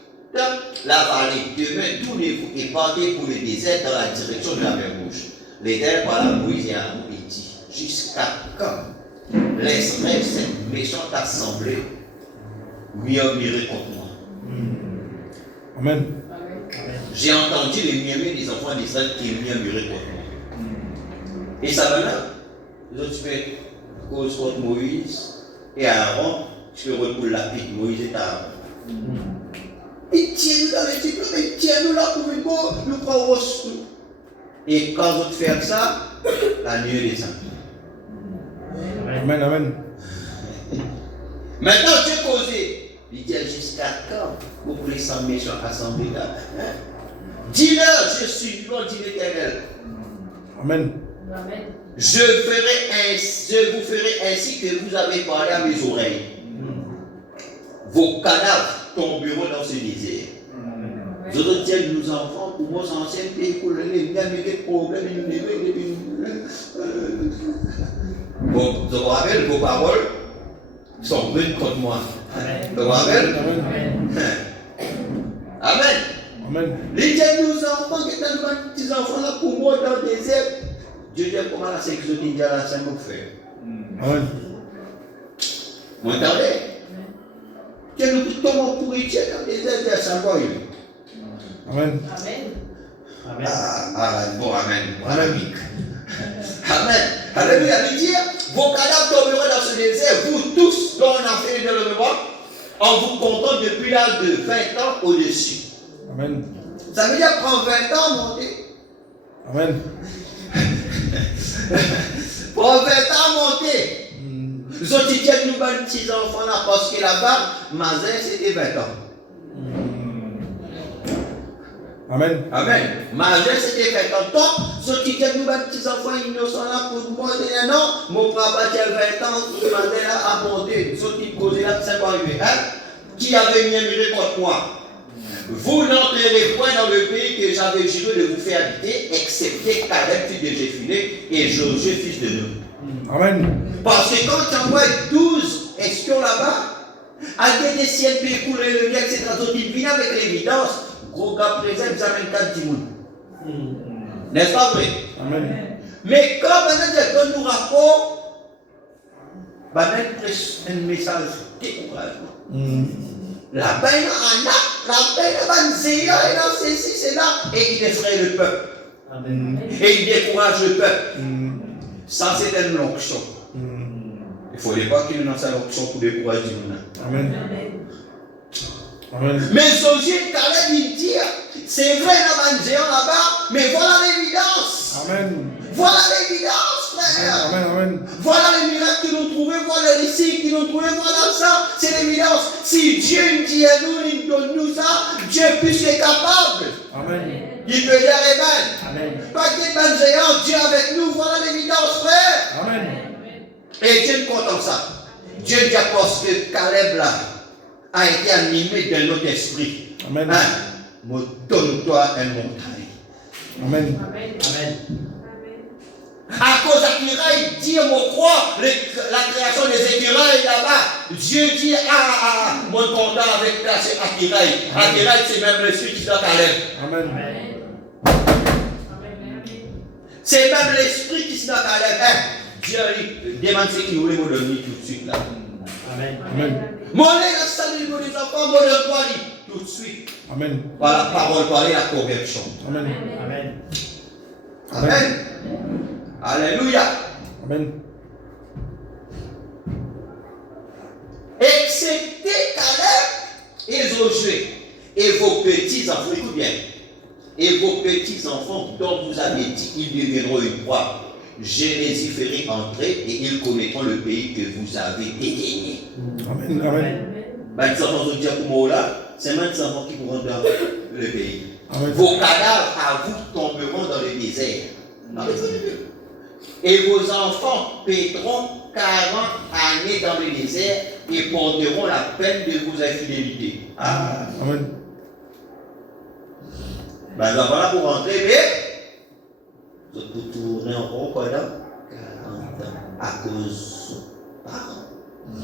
la vallée. Demain, tous les fous et partaient pour le désert dans la direction de la mer Rouge. L'Éternel parla à Moïse et à Aaron et dit, jusqu'à quand laisserai cette méchante assemblée murmurer contre moi. Amen. J'ai entendu les murmures des enfants d'Israël qui murmuraient contre moi. Et ça va là, les autres tu fais cause contre Moïse et Aaron, tu peux rouler pour la pite, Moïse et Aaron. Et tiens-nous dans les diplômes, et tiens-nous là pour nous prendre au secours. Et quand vous faites ça, la nuit descend. Amen. Amen. Maintenant, Dieu causé. Il dit jusqu'à quand vous voulez s'en méchant assemblée là? Dis-leur, je suis loin, dit l'Éternel. Amen. Je vous ferai ainsi que vous avez parlé à mes oreilles. Vos cadavres tomberont dans ce désert. Je retiens nos enfants pour vos anciens pays pour les bien des problèmes, bon, je vous rappelle, vos paroles sont bonnes contre moi. Je vous rappelle? Amen. Amen. Les nos enfants qui sont nos petits enfants là pour moi dans le désert. Dieu dit comment la sécurité de la Saint-Nous fait. Amen. Vous entendez? Que nous tombons pour y tirer dans le désert de Saint-Paul. Amen. Amen. Bon, amen. Amen. Amen. Alléluia. Il dit, vos cadavres tomberont dans ce désert, vous tous dont on a fait dans le mémoire, en vous comptant depuis l'âge de 20 ans au-dessus. Amen. Ça veut dire prendre 20 ans à monter. Amen. Prendre 20 ans à monter. Nous autres, nous avons petits enfants là, parce que là-bas, Mazin, c'était 20 ans. Amen. Amen. Mazin, c'était 20 ans. Donc, nous avons petits enfants innocents là pour nous monter. Non, mon papa a 20 ans, Mazin là a monté. Nous autres, causé là, c'est pas arrivé. Qui avait murmuré contre moi? Vous n'entrerez point dans le pays que j'avais juré de vous faire habiter, excepté Caleb, fils de Jéphunnée, et Josué, fils de Nun. Amen. Parce que quand tu envoies 12 espions là-bas, avec des ciels pour écouler le lien, etc., ils viennent avec l'évidence, gros gars présent, ils amènent 4 timounes. N'est-ce pas vrai? Amen. Mais quand maintenant tu donnes nous rapport, bah mettre un message découragement. La peine en a, la peine en zéro, et là, c'est ici, c'est là, et il effraie le peuple. Amen. Et il décourage le peuple. Ça, c'est une onction. Il ne faudrait pas qu'il nous lance une onction pour décourager les gens. Amen. Amen. Mais Josué et Caleb, il dit, c'est vrai, il y a un géant là-bas, mais voilà l'évidence. Amen. Voilà l'évidence, frère. Amen. Amen. Voilà les miracles que nous trouvons, voilà les récits que nous trouvons, voilà ça, c'est l'évidence. Si Dieu nous dit à nous, il donne nous ça, Dieu est plus que capable. Amen. Il peut dire Amen. Amen. Pas qu'il y ait un géant, Dieu avec nous, voilà l'évidence, frère. Amen. Et Dieu nous compte ça. Dieu dit parce que Caleb là a été animé d'un autre esprit. Amen. Me donne-toi un montagne. Amen. Amen. À cause d'Akira, il dit, on croit la création des écureuils là-bas. Dieu dit, mon content avec la Akira. Akira, c'est même l'esprit qui est dans Caleb. Amen. C'est même l'esprit qui est dans Caleb. Dieu demande ce qu'il voulait me donner tout de suite là. Amen. Amen. Mon la salut de mes enfants, mon donne tout de suite. Amen. Par la parole, par la correction. Amen. Amen. Amen. Alléluia. Amen. Excepté Caleb et Josué et vos petits-enfants, écoute bien, et vos petits-enfants dont vous avez dit qu'ils deviendront une proie, je les y ferai entrer et ils connaîtront le pays que vous avez dédaigné. Amen. Amen. Les enfants de Dieu pour moi là, c'est même les enfants qui pourront dans le pays. Amen. Vos cadavres à vous tomberont dans le désert. Et vos enfants paieront 40 années dans le désert et porteront la peine de vos infidélités. Amen. Ben, nous avons là pour rentrer, mais vous tournez encore pendant 40 ans à cause de parents,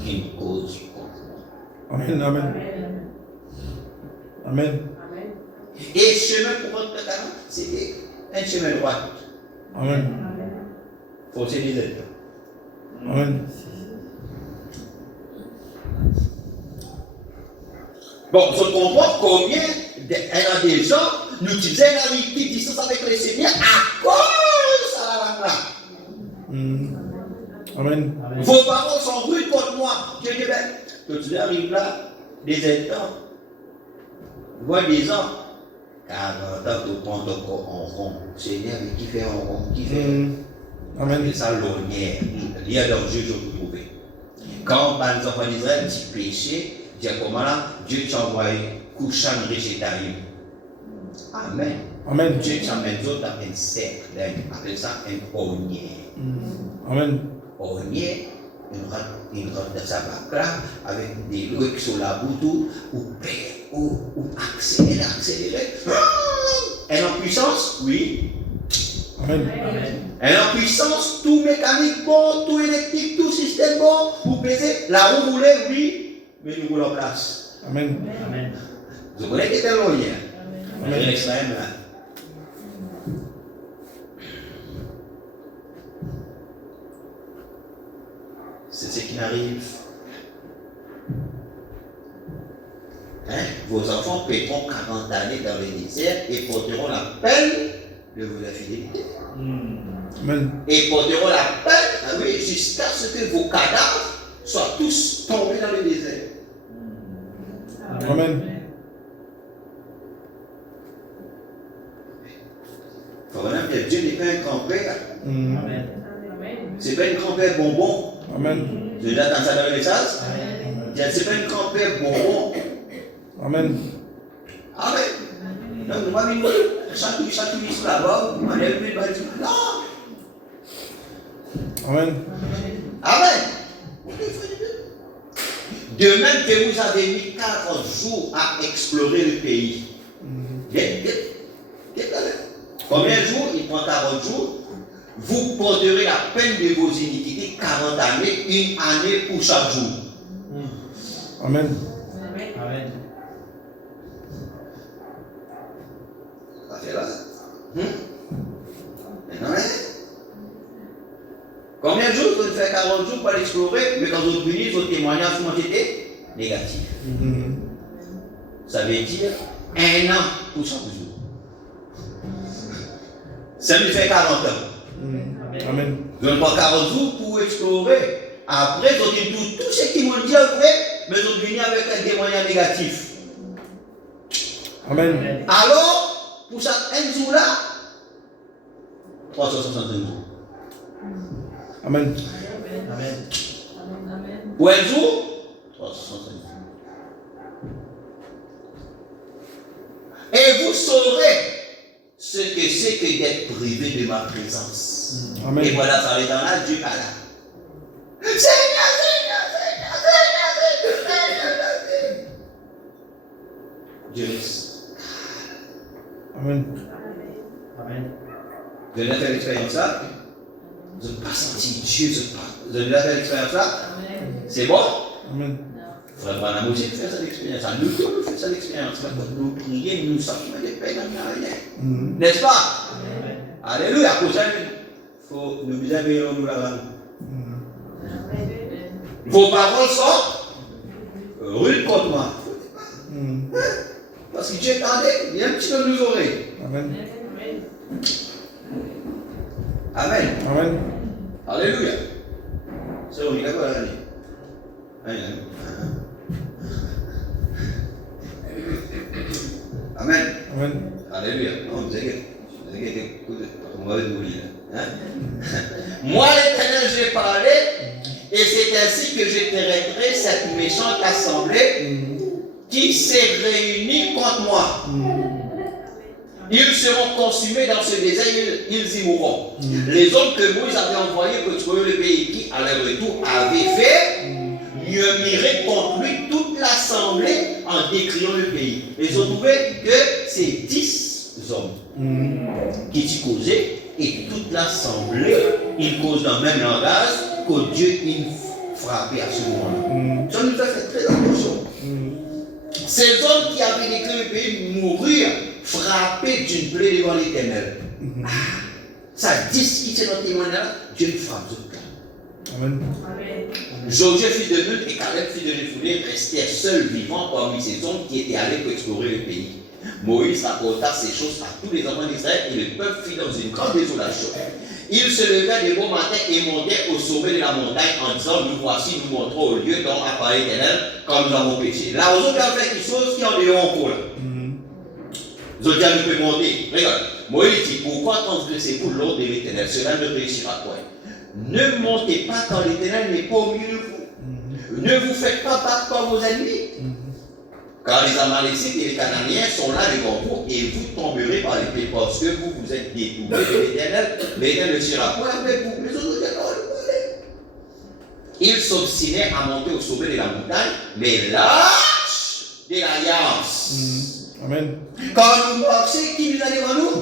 une cause contre moi. Amen. Amen. Amen. Et le chemin pour rentrer là, c'était un chemin droit. Amen. Faut se dire. Amen. Bon, je comprends combien des gens nous disaient une amitié distance avec le Seigneur à cause de la langue. Amen. Amen. Vos paroles sont rudes contre moi. Dieu dit, ben, quand tu arrives là, des ans, vois des ans, 40 ans, tu prends encore en rond. Seigneur, mais qui fait en rond? Qui fait? Amen. C'est ça l'honneur. Il y a leur Dieu, je peux trouver. Quand les enfants d'Israël dit péché, dit comment là, Dieu t'envoie couchant de végétarien. Amen. Amen. Dieu t'emmène d'autres dans un cercle, on appelle ça un honneur. Amen. Honneur, il rentre dans sa bac là, avec des lois sur la boutou, ou accélérer. Elle est en puissance? Oui. Amen. Elle est en puissance, tout mécanique bon, tout électrique, tout système bon, vous pesez, la roue roulée, oui, mais nous roulons en place. Amen. Amen. Vous connaissez qui est le lien? Amen. L'extrême là. C'est ce qui n'arrive. Hein? Vos enfants paieront 40 années dans le désert et porteront la peine de vos fidélité. Amen. Et porteront la peine, oui, jusqu'à ce que vos cadavres soient tous tombés dans le désert. Amen. Il faut vraiment que Dieu n'est pas un grand-père. Amen. C'est pas un grand-père bonbon. Amen. Vous avez entendu ça dans le message? Amen. C'est pas un grand-père bonbon. Amen. Amen. Donc, nous allons dire, chaque ministre là-bas, on va aller dire, non. Amen. Amen. De même que vous avez mis 40 jours à explorer le pays. Combien de jours? Il prend 40 jours. Vous porterez la peine de vos iniquités 40 années, une année pour chaque jour. Amen. Amen. Ça fait là. Maintenant, hein? Combien de jours vous faites 40 jours pour l'explorer, mais quand vous venez, vos témoignages ont été négatifs. Ça veut dire 1 an pour chaque jour. Ça lui fait 40 ans. Amen. Vous n'avez pas 40 jours pour explorer. Après, vous avez tout ce qui m'ont dit après, mais vous venez avec un témoignage négatif. Amen. Alors, pour chaque un jour là, 365 jours. Amen. Amen. Pour un jour, 365 jours. Et vous saurez ce que c'est que d'être privé de ma présence. Amen. Et voilà, par le temps là, Dieu parle. Seigneur, Seigneur, Seigneur, Seigneur, Seigneur, Seigneur. Dieu laisse. Amen. Amen. Vous avez fait l'expérience là? Vous n'avez pas senti Dieu, vous avez fait l'expérience là? C'est bon? Amen. Frère Branham aussi fait cette expérience. Nous tous faisons cette expérience. Nous prions, nous sortons de paix dans rien. N'est-ce pas? Alléluia. Pour ça, il faut nous bien veiller nous là-bas. Vos paroles sont rudes contre moi. Parce que Dieu tendait, il y a un petit peu nous oreilles. Amen. Amen. Amen. Alléluia. C'est on est d'accord là. Amen. Amen. Alléluia. Non, vous avez on va oublier. Moi, l'Éternel, j'ai parlé, et c'est ainsi que je traiterai cette méchante assemblée qui s'est réunie contre moi. Ils seront consumés dans ce désert, ils y mourront. Les hommes que Moïse avait envoyés pour trouver le pays qui, à leur retour, avait fait, murmurer contre lui toute l'assemblée en décriant le pays. Ils ont trouvé que c'est 10 hommes qui t'y causaient et toute l'assemblée, ils causent dans le même langage que Dieu il frappait à ce moment-là. Ça nous a fait très attention. Ces hommes qui avaient décrit le pays mourir frappés d'une plaie devant l'Éternel. Ça dit ce qui c'est notre témoignage, Dieu frappe ce cas. Amen. Josué, fils de Nun, et Caleb, fils de Jephunneh, restèrent seuls vivants parmi ces hommes qui étaient allés pour explorer le pays. Moïse rapporta ces choses à tous les enfants d'Israël et le peuple fit dans une grande désolation. Ils se levèrent de bon matin et montèrent au sommet de la montagne en disant, nous voici, nous montrons au lieu dont a parlé l'Éternel, comme nous avons péché. Là, aux autres, fait quelque chose qui en est encore là. Ils ont dit, nous pouvons monter. Regarde, Moïse dit, pourquoi transgressez-vous l'ordre de l'Éternel? Cela ne réussira point. Ne montez pas quand l'Éternel n'est pas au milieu de vous. Ne vous faites pas battre par vos ennemis. Car les Amalécites et les Cananéens sont là devant vous et vous tomberez par l'épée parce que vous vous êtes détournés de l'Éternel. L'Éternel ne sera point avec vous. Les autres ils s'obstinaient à monter au sommet de la montagne, mais l'arche de l'alliance. Amen. Quand nous marchons, qui nous a devant nous?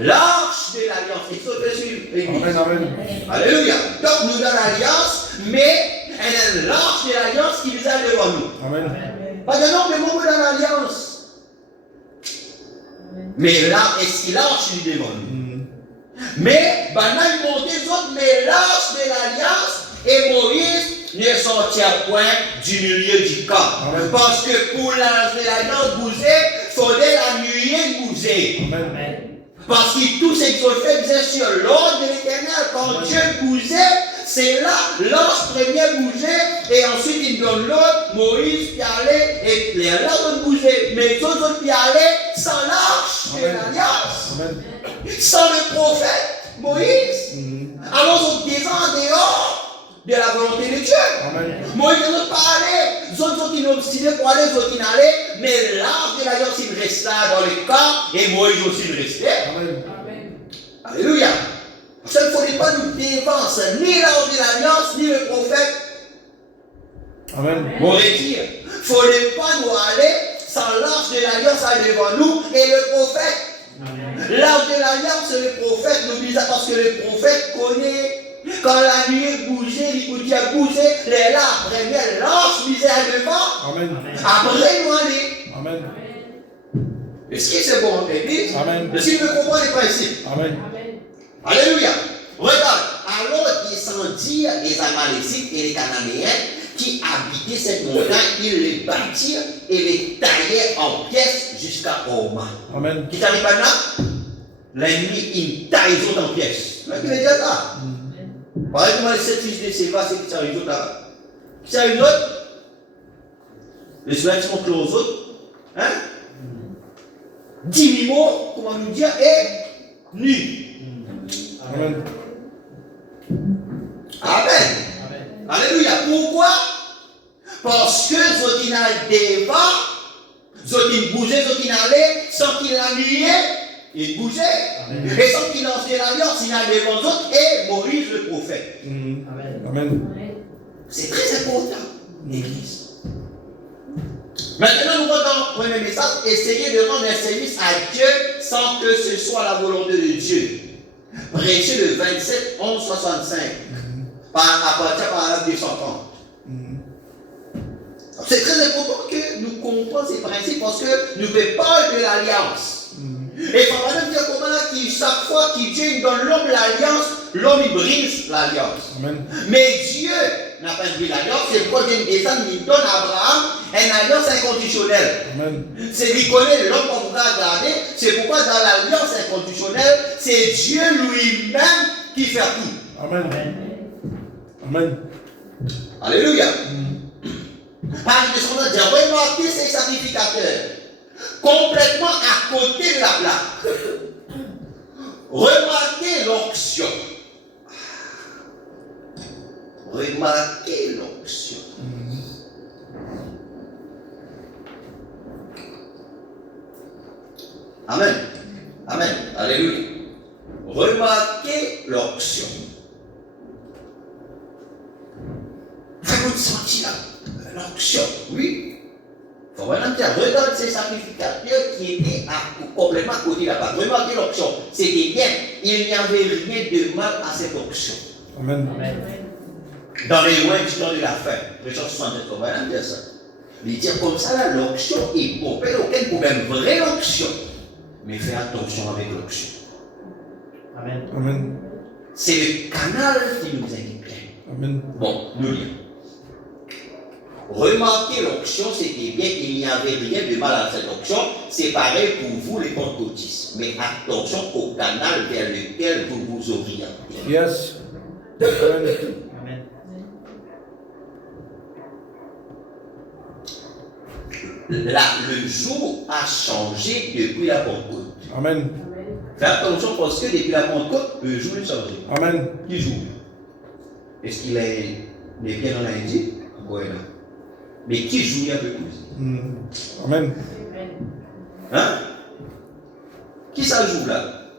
L'arche de l'alliance. Il faut suivre l'église. Amen. Amen. Alléluia. Donc nous dans l'alliance, mais elle est l'arche de l'alliance qui nous a devant nous. Amen. Pas de nombre de membres dans l'alliance. Mais là, est-ce qu'il l'arche lui devant nous? Mais, maintenant, ils montent les autres, mais l'arche de l'alliance et Moïse ne sortira point du milieu du camp. Amen. Parce que pour l'arche de l'alliance bouger, il faudrait la nuée bouger. Amen. Parce que tout ce qu'il faut faire, c'est sur l'ordre de l'Éternel. Quand Dieu bougeait, c'est là, l'ange premier bougeait, et ensuite il donne l'autre, Moïse qui allait, et les autres bougeaient. Mais les autres qui allaient sans l'arche de l'alliance, Amen. sans le prophète Moïse. Alors on descend en dehors de la volonté de Dieu. Amen. Moïse ne pas aller, les autres qui n'ont obstiné pour aller, les autres qui n'allaient, mais l'arche de l'alliance il reste là dans le camp, et Moïse aussi il restait. Amen. Alléluia. Ça ne faudrait pas nous dévancer ni l'arche de l'alliance, ni le prophète. Amen. On va dire, il ne faudrait pas nous aller sans l'arche de l'alliance devant nous et le prophète. L'arche de l'alliance et le prophète nous disent parce que le prophète connaît. Quand la nuée bougeait, il a bougé, les là, première l'arche misère devant. Amen. Après, nous aller. Amen. Est-ce que c'est bon, l'église? Amen. Est-ce qu'il me comprend les principes? Amen. Alléluia. Regarde, alors descendirent les Amalécites et les Cananéens qui habitaient cette montagne, ils les bâtirent et les taillaient en pièces jusqu'à Horma. Amen. Qui t'arrive maintenant? L'ennemi, il taille les autres en pièces. Mais qui veut dire ça? Par exemple, les 7 fils de Séva, c'est qui t'arrive les autres là? Qui t'arrive les autres? Les vêtements clos aux autres. Hein? 10 mots, comment nous dire, et nus. Amen. Amen. Alléluia. Pourquoi? Parce que Zotinal devant, Zotin bougeait, Zotinalait, sans qu'il la nuait, il bougeait. Et sans qu'il lançait l'alliance, il allait devant les autres et Moïse le prophète. Amen. C'est très important, l'Église. Maintenant, nous voyons dans le premier message, essayer de rendre un service à Dieu sans que ce soit la volonté de Dieu. Prêcher le 27, 11, 65, à partir par la 230. C'est très important que nous comprenions ces principes parce que nous parlons de l'alliance. Et il faut même dire comment là, chaque fois que Dieu donne l'homme l'alliance, l'homme il brise l'alliance. Mais Dieu n'a pas brisé l'alliance, c'est pourquoi Dieu il donne à Abraham une alliance inconditionnelle. C'est lui connaît l'homme qu'on va garder, c'est pourquoi dans l'alliance inconditionnelle, c'est Dieu lui-même qui fait tout. Amen. Amen. Alléluia. Par descendant de remarquer ces sacrificateurs complètement à côté de la plaque. Remarquez l'onction. Remarquez l'onction. Amen. Amen. Alléluia. Remarquez l'onction. Vous sentez là l'onction, oui. Il faut vraiment dire, regarde ces sacrificateurs qui étaient complètement à côté de la plaque. Remarquez l'onction. C'était bien. Il n'y avait rien de mal à cette onction. Amen. Dans les loin du temps de la fin, Richard 69, on va dire ça. Il dit comme ça, là, l'onction est bon. Pas aucun problème. Vraie onction. Mais fais attention avec l'onction. Amen. Amen. C'est le canal qui nous indique. Amen. Bon, nous lisons. Remarquez l'onction, c'était bien, il n'y avait rien de mal à cette onction. C'est pareil pour vous les pentecôtistes. Mais attention au canal vers lequel vous vous orientez. Yes. Amen. Amen. Là, le jour a changé depuis la Pentecôte. Amen. Faites attention parce que depuis la Pentecôte, le jour est changé. Amen. Qui joue? Est-ce qu'il est bien dans l'Indie? Encore là. Mais qui joue un peu plus? Amen. Hein? Qui ça joue là?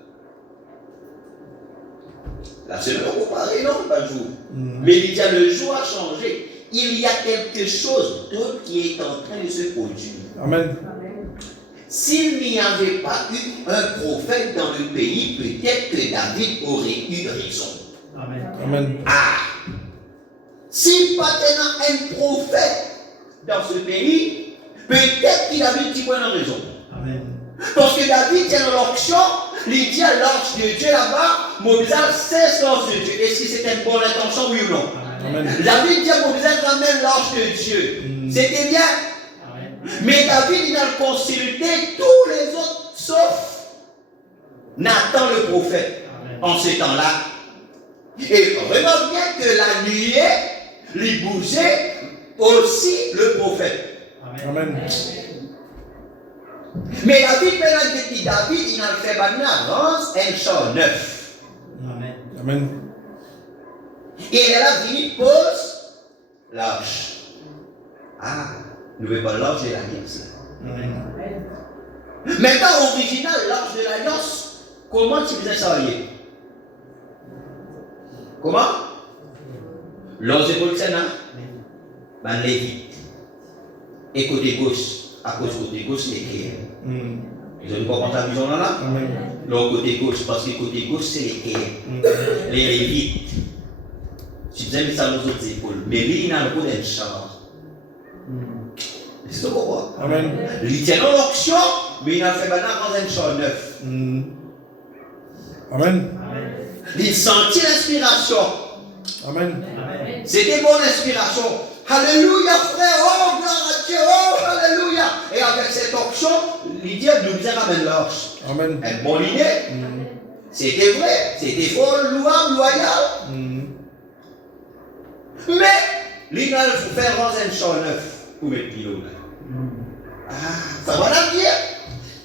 La semaine comparée, non, pas jour. Mais il dit le jour a changé. Il y a quelque chose d'autre qui est en train de se produire. Amen. S'il n'y avait pas eu un prophète dans le pays, peut-être que David aurait eu raison. Amen. Amen. Ah! S'il n'y a pas un prophète dans ce pays, peut-être qu'il avait un petit point de raison. Amen. Parce que David tient dans l'onction, il dit à l'ange de Dieu là-bas, mobilisez 16 l'ange de Dieu. Est-ce que c'était une bonne intention, oui ou non? Amen. David dit à mobilisez quand même l'ange de Dieu. C'était bien. Amen. Mais David, il a consulté tous les autres, sauf Nathan le prophète, Amen. en ce temps-là. Et remarque bien que la nuée, lui bougeait aussi le prophète. Amen. Mais David, maintenant, depuis David, il a fait maintenant avance un chant neuf. Amen. Amen. Et elle a dit, pose l'arche. Ah, nous ne voulons pas l'arche de l'alliance. Amen. Maintenant, original, l'arche de l'alliance, comment tu faisais ça? Comment? L'arche de Bolsena, ben Lévite. Et côté gauche, à cause côté gauche, c'est l'équerre. Ils ont une bonne vision là? Amen. L'autre côté gauche, parce que côté gauche, c'est l'équerre. Les Lévites. Tu disais, mais ça nous autres épaules. Mais lui, il a un coup d'un char. C'est ce qu'on voit. Amen. Il tient dans l'onction, mais il a fait maintenant dans un char neuf. Amen. Il sentit l'inspiration. Amen. Amen. C'était bonne inspiration. Alléluia, frère. Oh, gloire à Dieu. Oh, alléluia. Et avec cette onction, l'idée nous disait ramène l'arche. Amen. Une bonne idée. C'était vrai. C'était fort, louable, loyal. Mais, l'idée faut faire dans un char neuf pour mettre pilote. Ça va dire,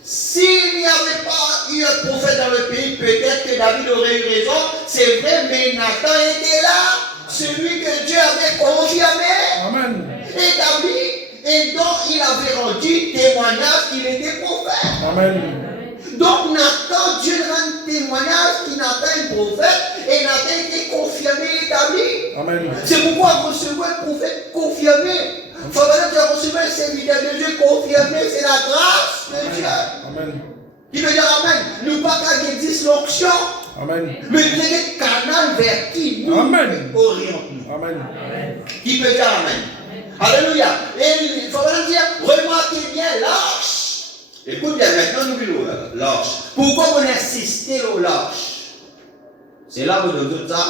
s'il n'y avait pas eu un prophète dans le pays, peut-être que David aurait eu raison. C'est vrai, mais Nathan était là, celui que Dieu avait confirmé, Amen. établi, et dont il avait rendu témoignage qu'il était prophète. Amen. Donc Nathan, Dieu rend témoignage qu'il Nathan est prophète, et Nathan était confirmé, établi. Amen. C'est pourquoi vous recevez un prophète confirmé. Il faut que tu as reçu un serviteur de Dieu confirmé, c'est la grâce de Dieu. Amen. Qui veut dire Amen. Nous pas qu'à dire l'onction, Amen. mais nous avons un canal vers qui nous Amen. orientons. Amen. Qui peut dire Amen. Alléluia. Et il faut dire, remarquez bien l'arche. Écoute bien, maintenant nous voulons l'arche. Pourquoi on insiste au l'arche? C'est là où nous avons ça.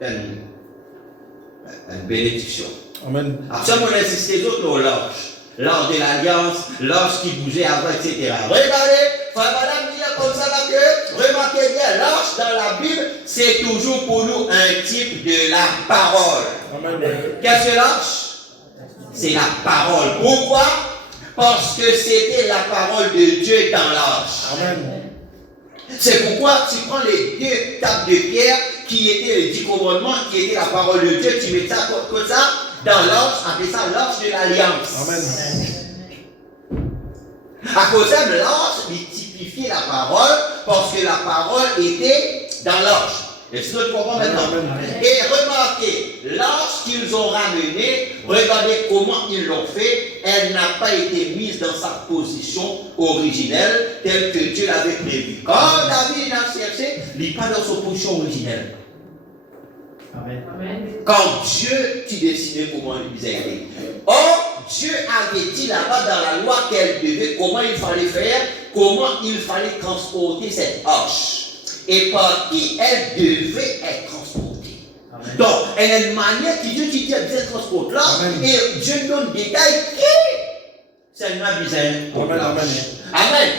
C'est une bénédiction. Amen. Après, on insiste les autres au l'arche. L'arche de l'alliance, l'arche qui bougeait avant, etc. Regardez, madame dit comme ça là que, remarquez bien, l'arche dans la Bible, c'est toujours pour nous un type de la parole. Amen. Qu'est-ce que l'arche? C'est la parole. Pourquoi? Parce que c'était la parole de Dieu dans l'arche. Amen. C'est pourquoi tu prends les deux tables de pierre qui étaient les 10 commandements, qui étaient la parole de Dieu, tu mets ça comme ça dans l'arche, appelle ça l'arche de l'alliance. Amen. À cause de l'arche, il typifiait la parole parce que la parole était dans l'arche. Est-ce que tu comprends maintenant? Et remarquez, l'arche qu'ils ont ramenée, regardez comment ils l'ont fait, elle n'a pas été mise dans sa position originelle telle que Dieu l'avait prévu. Quand David a cherché, il n'est pas dans sa position originelle. Amen. Quand Dieu, tu décidais comment il disait. Or, Dieu avait dit là-bas dans la loi qu'elle devait, comment il fallait faire, comment il fallait transporter cette arche. Et par qui elle devait être transportée. Donc, il y a une manière que Dieu dit bien transporte là, Amen. et Dieu donne des détails qui c'est un besoin pour Amen, la amen. Amen.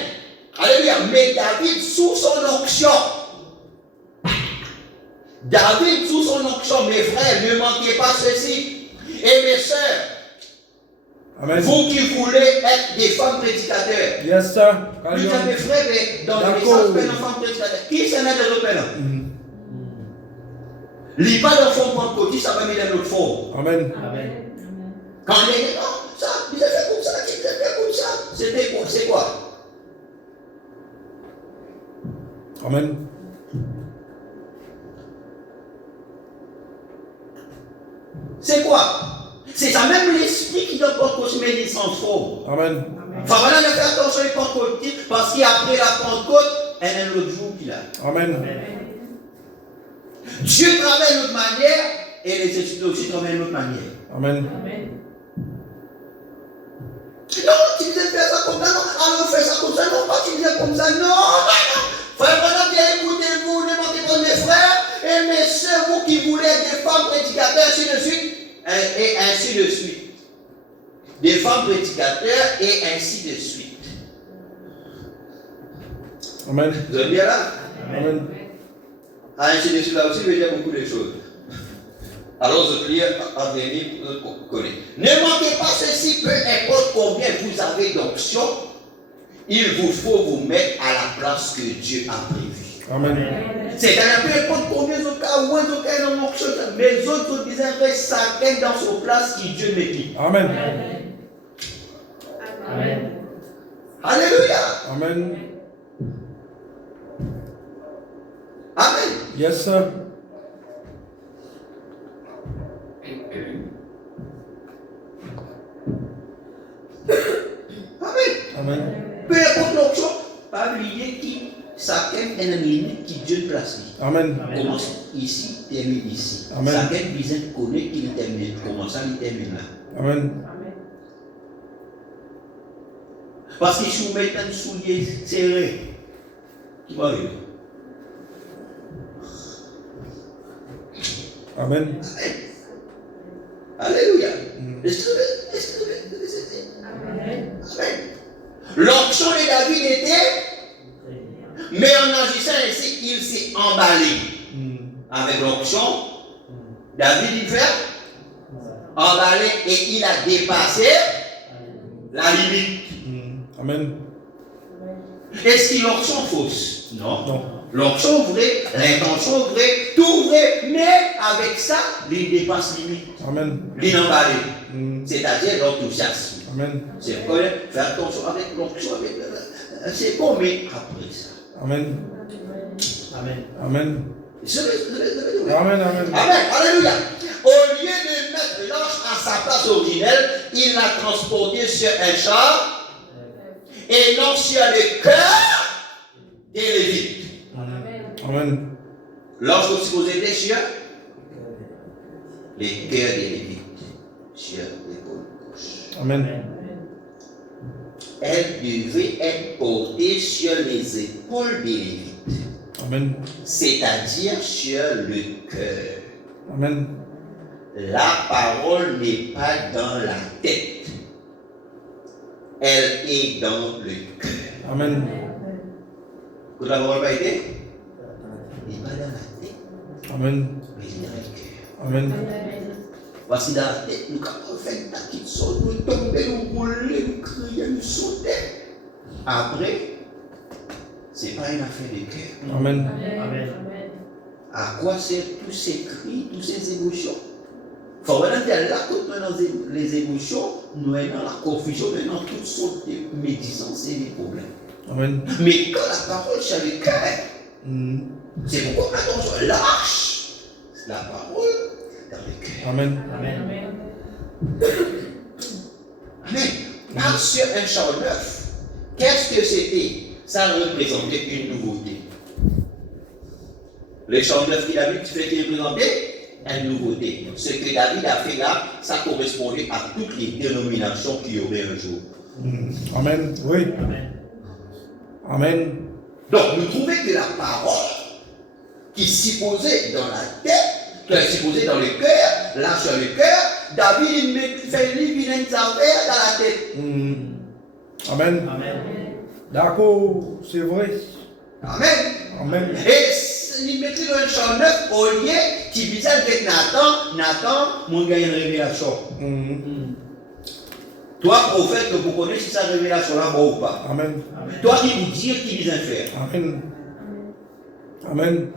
Alléluia. Mais David, sous son onction, David, sous son onction, mes frères, ne manquez pas ceci. Et mes sœurs, Amen. vous qui voulez être des femmes prédicateurs, Yes, sir. vous avez mes frères, mais dans D'accord. l'église, des femmes prédicateurs. Qui s'en est de l'autre là? Lis pas dans le fond Pentecôte, ça va mettre dans l'autre fond. Amen. Amen. Quand il dit, non, ça, ils ont fait comme ça, ils ont fait comme ça. C'était quoi? C'est quoi? Amen. C'est quoi? C'est ça même l'esprit qui doit pas consommer les sans faux. Amen. Enfin, voilà, ne faire attention aux Pentecôtes, parce qu'après la Pentecôte, elle est l'autre jour qu'il a. Amen. Dieu travaille d'une manière et les esprits aussi travaillent d'une autre manière. Amen. Non, tu disais faire ça comme ça, non, alors fais ça comme ça, non, pas tu disais comme ça, non, non. Frère, pendant bien écoutez-vous, ne manquez pas mes frères et mes soeurs, vous qui voulez être des femmes prédicateurs, ainsi de suite, et ainsi de suite. Des femmes prédicateurs et ainsi de suite. Amen. Vous êtes bien là? Amen. Ainsi de suite, là aussi, veut dire beaucoup de choses. Alors, je prie à venir pour connaître. Ne manquez pas ceci, peu importe combien vous avez d'options, il vous faut vous mettre à la place que Dieu a prévue. Amen. C'est-à-dire, peu importe combien de cas, ou de cas dans mon chose, mais autres disent reste chacun dans son place qui Dieu met dit. Amen. Amen. Alléluia. Amen. Amen. Yes, sir. Amen. Amen. Peu importe l'option, pas oublier qui chacun est une limite qui Dieu place. Amen. Commence ici, termine ici. Amen. Chacun besoin de connaître qui termine. Comment ça, il termine là. Amen. Parce que si vous mettez un soulier serré, qui va arriver? Amen. Alléluia. Amen. Amen. L'onction de David était, mais en agissant ainsi, il s'est emballé. Avec l'onction, David il fait emballé et il a dépassé la limite. Amen. Est-ce qu'il l'onction fausse? Non. Non. L'onction vraie, l'intention vraie, tout vrai, mais avec ça, il dépasse limite. Amen. Il emballé. C'est-à-dire l'enthousiasme. Amen. C'est quoi? Faire attention avec l'onction, c'est bon, mais après ça. Amen. Amen. Amen. Amen. Amen. Amen. Amen. Alléluia. Au lieu de mettre l'ange à sa place originelle, il l'a transporté sur un char et non sur le cœur des Lévites. Amen. L'ange aussi supposé être sur les cœurs des Lévites, sur l'épaule gauche. Amen. Elle devait être portée sur les épaules des Lévites, Amen. c'est-à-dire sur le cœur. Amen. La parole n'est pas dans la tête, elle est dans le cœur. Amen. Que la parole n'a pas été? Elle n'est pas dans la tête, Amen. mais elle est dans le cœur. Amen. Voici dans la tête, nous avons fait ta qui saute, nous tomber, nous rouler, nous crier, nous sauter. Après, ce n'est pas une affaire de cœur. Amen. Amen. À quoi servent tous ces cris, toutes ces émotions? Faut vraiment dire là, quand nous dans les émotions, nous sommes dans la confusion, nous sommes dans toutes sortes de médisances et des problèmes. Amen. Mais quand la parole sur le cœur, c'est pourquoi attention, lâche la parole dans le cœur. Amen. Amen. Amen. Marche sur un champ neuf. Qu'est-ce que c'était? Ça représentait une nouveauté. Le champ neuf qu'il a vu, tu fais qu'il représentait une nouveauté. Ce que David a fait là, ça correspondait à toutes les dénominations qu'il y aurait un jour. Amen. Oui. Amen. Amen. Donc, nous trouvons que la parole qui s'y posait dans la tête Tu es supposé dans le cœur, là sur le cœur, David il fait lui une affaire dans la tête. Amen. Amen. D'accord, c'est vrai. Amen. Amen. Et il mettait dans le champ 9 au lieu qui disait avec Nathan, mon gars, il y a une révélation. Toi, prophète, que vous connaissez si cette révélation-là, bon ou pas. Amen. Toi qui vous dis qui vient faire. Amen. Amen.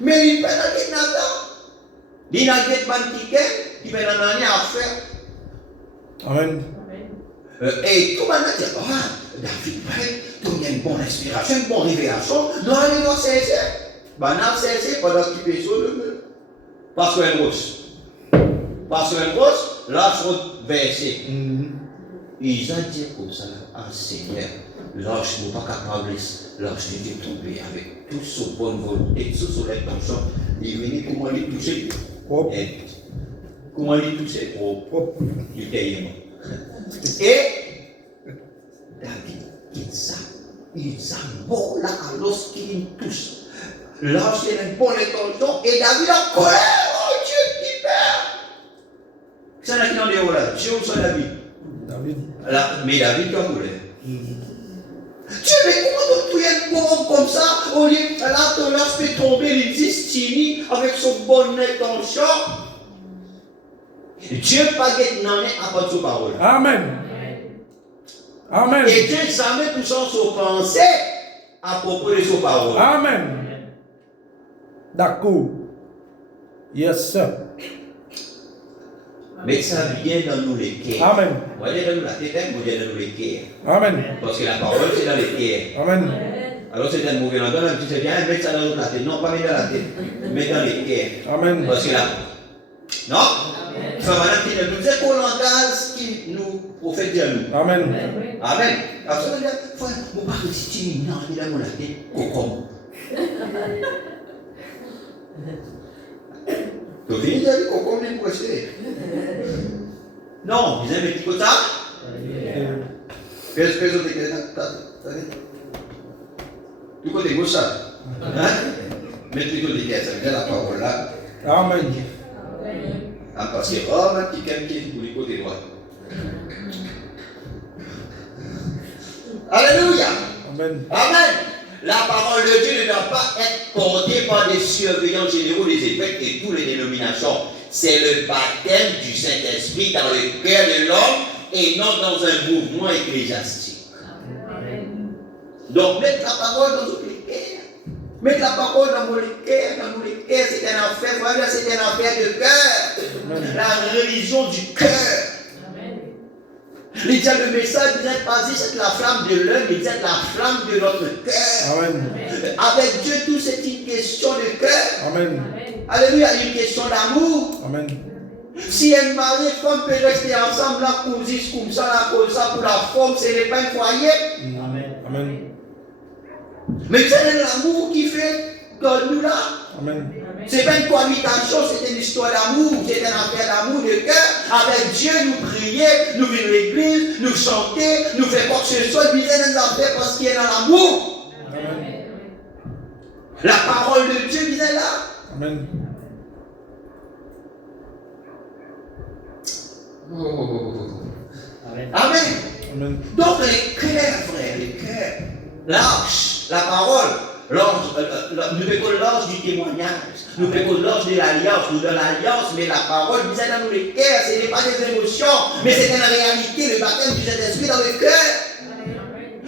Mais il fait avec Nathan. Il n'a pas de ticket, il fait dans l'année à faire. Amen. Et tout le monde dit, David, tu as une bonne inspiration, une bonne révélation. Nous allons dans CC. Ben, dans CC, pendant qu'il fait sur le mur. Parce qu'elle grosse. Parce qu'elle grosse, là, sur le verset. Ils ont dit comme ça, Seigneur, lorsque nous ne sommes pas capables, lorsque tu es tombé avec toute sa bonne volonté, toute son intention, il venait comment les toucher. Comment les toucher? Il était aimant. Et David, il s'en là lorsqu'il touche. Lorsqu'il a une bonne intention, et David a colère, oh Dieu qui perd. C'est là qui en est là, Dieu ou David? David. Mais David qui a colère. Dieu, mais comment tu es bon comme ça, au lieu de là, ton âge peut tomber, il destine avec son bonne intention. Dieu pas guette n'en est à part de sa parole. Amen. Amen. Et Dieu jamais tout ça se penser à propos de sa parole. Amen. D'accord. Yes, sir. Mais ça vient dans nous les cœurs. Amen. Vous voyez dans nous la tête, vous voyez dans nous les cœurs. Amen. Parce que la parole, c'est dans les cœurs. Amen. Alors c'est un mauvais langage, même si c'est bien, mettre ça dans la tête. Non, pas mettre dans la tête, mais dans les cœurs. Amen. Parce que là, non? Ça va là, qui nous dit qu'au langage qui nous prophète à nous. Amen. Amen. Alors ça veut dire, frère, vous parlez de timide, non, il a mon tête, cocon. Tu viens de dire cocon, mais quoi c'est? Non, vous aimez petit ça? Qu'est-ce que vous avez? Du côté gauche, ça. Mais plutôt des caisses, ça veut dire la parole là. Amen. Parce que, oh, ma petite qui est pour le côté droit. Alléluia. Amen. Amen. La parole de Dieu ne doit pas être portée par des surveillants généraux des évêques et toutes les dénominations. C'est le baptême du Saint-Esprit dans le cœur de l'homme et non dans un mouvement ecclésiastique. Donc, mettre la parole dans tous les cœurs. Mettre la parole dans les cœurs, c'est un affaire, voilà, c'est une affaire de cœur. La religion du cœur. Il dit le message, vous êtes basé sur la flamme de l'homme, il dit la flamme de notre cœur. Amen. Avec Dieu, tout c'est une question de cœur. Amen. Alléluia, une question d'amour. Amen. Si un mari et femme peuvent rester ensemble, là, comme ça, pour la forme, ce n'est pas un foyer. Amen. Mais c'est l'amour qui fait que nous là. Amen. Ce n'est pas une cohabitation, c'est une histoire d'amour, c'est une affaire d'amour de cœur. Avec Dieu, nous prier, nous vivre l'église, nous chanter, nous faire quoi que ce soit, nous faisons des affaires parce qu'il y a dans l'amour. Amen. La parole de Dieu disait là. Amen. Amen. Amen. Donc les cœurs, frère, les cœurs. L'arche, la parole, nous prenons l'arche du témoignage, nous prenons l'arche de l'alliance, nous donnons l'alliance, mais la parole, vous êtes dans les cœurs, ce n'est pas des émotions, mais c'est une réalité, le baptême du Saint-Esprit dans le cœur.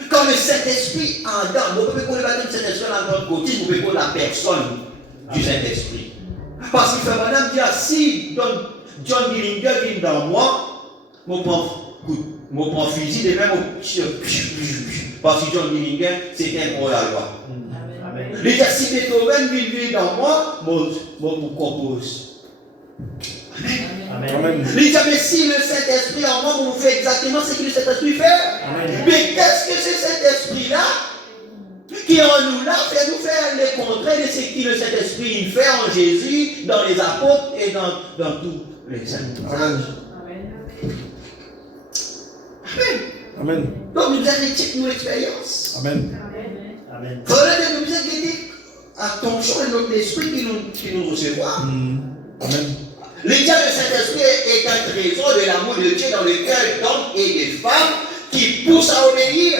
Quand le Saint-Esprit en dedans, vous pouvez connaître le baptême du Saint-Esprit dans notre côté, vous pouvez connaître la personne du Saint-Esprit. Parce qu'il fait madame dire, si John Dillinger vient dans moi, mon prend fusil, et même parce que John Dillinger, c'est un pour la loi. Les gars, si Beethoven vient dans moi, mon compose. Amen. Les gars, mais si le Saint-Esprit en moi, vous faites exactement ce que le Saint-Esprit fait. Mais qu'est-ce que c'est cet esprit-là qui en nous là fait nous faire les contraires de ce que le Saint-Esprit fait en Jésus, dans les apôtres et dans tous les saints. Amen. Amen. Amen. Donc nous avons une expérience. Amen. Il faudrait que nous ayons attention à notre esprit qui nous recevoir. Amen. Le diable de Saint-Esprit est un trésor de l'amour de Dieu dans le cœur d'hommes et de femmes qui poussent à obéir.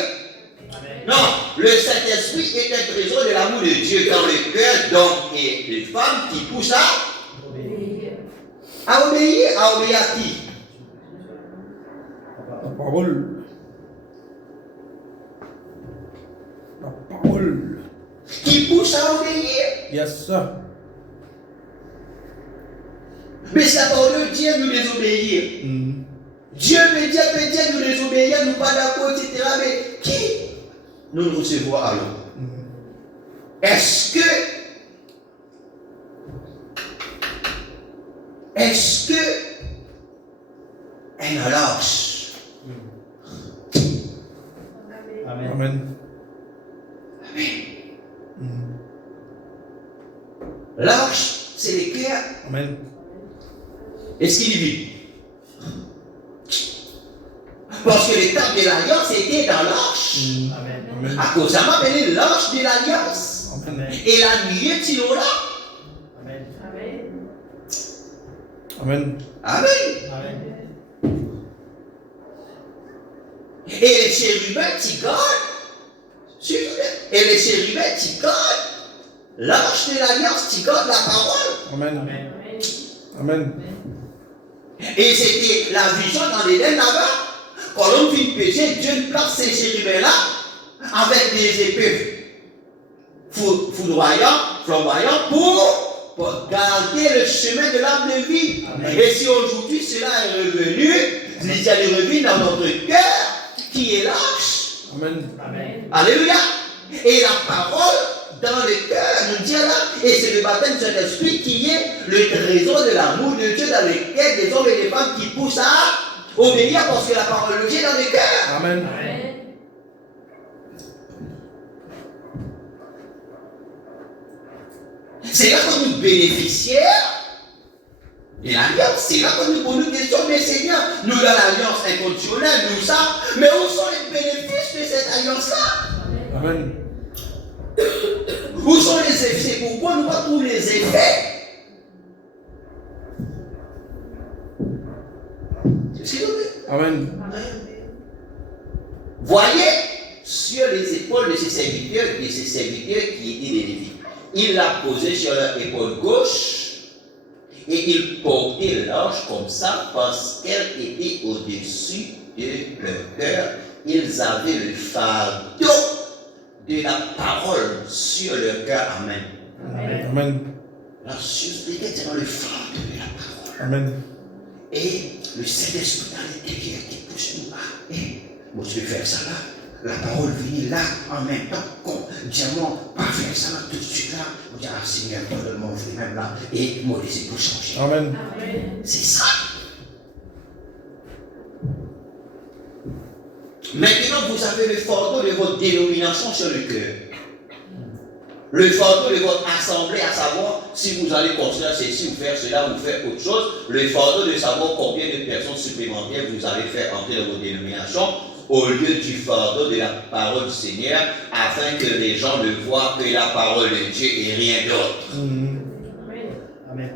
Non, le Saint-Esprit est un trésor de l'amour de Dieu dans le cœur d'hommes et de femmes qui poussent à obéir. À obéir à qui? La parole. La parole. Qui poussent à obéir. Yes, sir. Mais c'est la parole de Dieu nous désobéir. Dieu peut dire nous désobéir, nous pas d'accord, etc. Mais qui nous recevons alors? Est-ce que elle lâche? Amen. Amen. L'arche, c'est le cœur. Amen. Est-ce qu'il vit? Parce que le temps de l'alliance était dans l'arche. Amen. Amen. À cause ça m'a appelé l'arche de l'alliance. Amen. Et la nuée tira là. Amen. Amen. Amen. Amen. Et les chérubins qui gardent. Et les chérubins qui gardent l'arche de l'alliance, qui gardent la parole. Amen. Amen. Amen. Et c'était la vision dans l'Éden là-bas. Quand l'homme finit péché, Dieu place ces chérubins-là avec des épées flamboyantes pour garder le chemin de l'arbre de vie. Amen. Et si aujourd'hui cela est revenu, il y a le revenu dans notre cœur qui est l'arche. Amen. Amen. Alléluia. Et la parole dans le cœur nous dit là, et c'est le baptême de Saint-Esprit qui est le trésor de l'amour de Dieu dans le cœur des hommes et des femmes qui poussent à obéir parce que la parole de Dieu est dans le cœur. Amen. Amen. C'est là que nous bénéficiaires de l'alliance. C'est là que nous posons des questions, mais Seigneur, nous dans l'alliance inconditionnelle, nous ça, mais où sont les bénéfices de cette alliance-là? Amen. Où sont les effets? Pourquoi nous pas tous les effets? S'il vous plaît. Amen. Voyez sur les épaules de ses serviteurs qui étaient des Lévites. Il l'a posé sur leur épaule gauche et il portait l'arche comme ça parce qu'elle était au-dessus de leur cœur. Ils avaient le fardeau de la parole sur leur cœur. Amen. Amen. Amen. Alors, c'est dans le fardeau de la parole. Amen. Et le Saint-Esprit dans l'intérieur qui pousse nous à. Moi, je vais faire ça là. La parole vient là en même temps qu'on dit moi, pas faire ça là tout de suite là. On dit, ah Seigneur, donne-moi ouvrir même là. Et moi, laissez tout changer. Amen. C'est ça. Maintenant, vous avez le fardeau de votre dénomination sur le cœur. Le fardeau de votre assemblée, à savoir si vous allez construire ceci ou faire cela ou faire autre chose. Le fardeau de savoir combien de personnes supplémentaires vous allez faire entrer dans votre dénomination au lieu du fardeau de la parole du Seigneur, afin que les gens ne voient que la parole de Dieu et rien d'autre. Amen.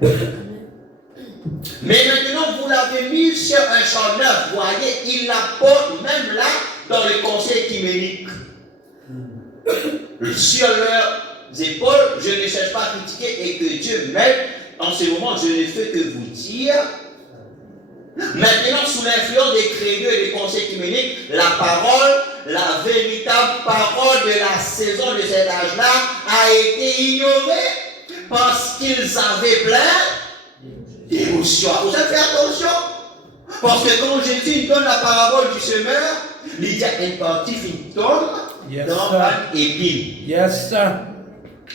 Mais maintenant, vous l'avez mis sur un champ neuf, voyez, il la porte même là dans le conseil écuménique. Sur leurs épaules, je ne cherche pas à critiquer et que Dieu m'aide. En ce moment, je ne fais que vous dire. Maintenant, sous l'influence des crédits et des conseils écuméniques, la parole, la véritable parole de la saison de cet âge-là a été ignorée parce qu'ils avaient plein d'émotions. Vous avez fait attention? Parce que quand Jésus donne la parabole du semeur, il dit à une partie qui tombe dans un épine. Yes, sir.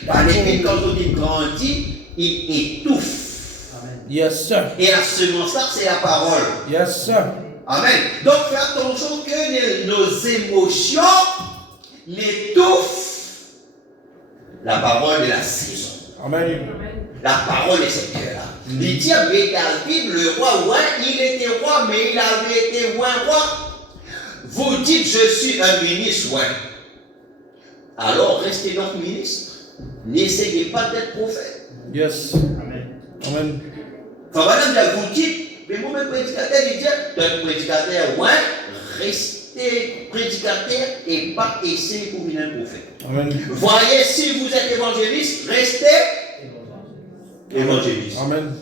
Par l'épine, quand il grandit, il étouffe. Yes, sir. Et la semence là, c'est la parole. Yes, sir. Amen. Donc, fais attention que nos émotions n'étouffent la parole de la saison. Amen. La parole de cette cœur-là. Il dit, mais David, le roi, ouais, il était roi, mais il avait été roi. Vous dites, je suis un ministre, ouais. Alors, restez donc ministre. N'essayez pas d'être prophète. Yes. Amen. Amen. Madame, vous dites, mais moi-même prédicateur, il dit, donc prédicateur, ouais, restez prédicateur et pas essayer pour venir un prophète. Amen. Voyez, si vous êtes évangéliste, restez évangéliste. Amen.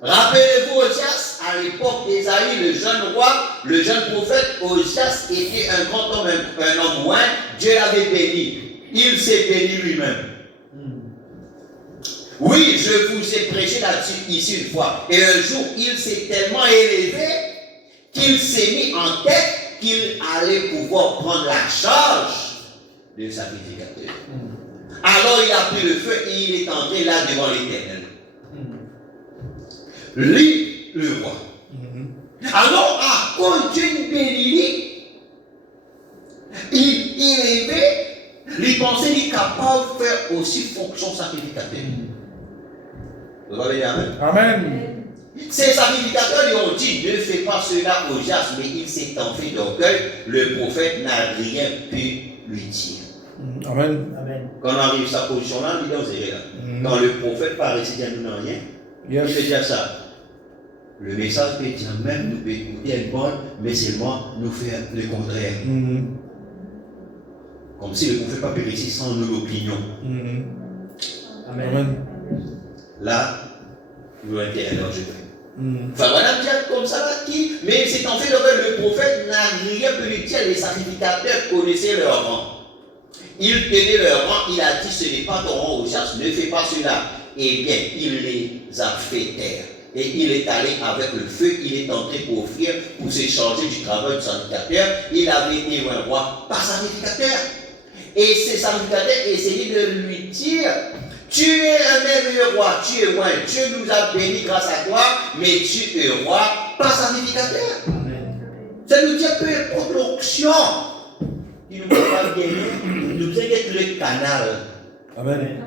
Rappelez-vous Osias, à l'époque d'Ésaïe, le jeune roi, le jeune prophète, Osias était un grand homme, un homme loin, Dieu l'avait béni. Il s'est béni lui-même. Oui, je vous ai prêché là-dessus ici une fois. Et un jour, il s'est tellement élevé qu'il s'est mis en tête qu'il allait pouvoir prendre la charge de sacrificateur. Alors il a pris le feu et il est entré là devant l'Éternel. Lui, le roi. Alors, à cause d'une bénédiction, il aimait, il pensait qu'il est capable de faire aussi fonction sacrificateur. Vous avez dit Amen? Amen. Ces sacrificateurs lui ont dit, ne fais pas cela au Jas, mais il s'est enflé d'orgueil. Le prophète n'a rien pu lui dire. Amen. Amen. Quand on arrive à sa position-là, il est là. Quand le prophète paraissait dire nous n'avons rien, il fait dire ça. Le message peut dire même, nous pouvons écouter une bonne, mais seulement nous faire le contraire. Comme si le prophète pas périssi sans nos opinions. Amen. Là, nous avons intérêt à jouer. Enfin, voilà, dire comme ça, là, mais c'est en fait le prophète n'a rien pu lui dire, les sacrificateurs connaissaient leur rang. Ils tenaient leur rang, il a dit, ce n'est pas ton rang au chasse, ne fais pas cela. Eh bien, il les a fait taire. Et il est allé avec le feu, il est entré pour offrir, pour se charger du travail du sacrificateur. Il avait été un roi, pas sacrificateur. Et ces sacrificateurs essayaient de lui dire, tu es un merveilleux roi, tu es roi, Dieu nous a bénis grâce à toi, mais tu es roi, pas sacrificateur. Ça nous dit peu importe l'onction, il ne peut pas gagner, nous devons être le canal. Amen.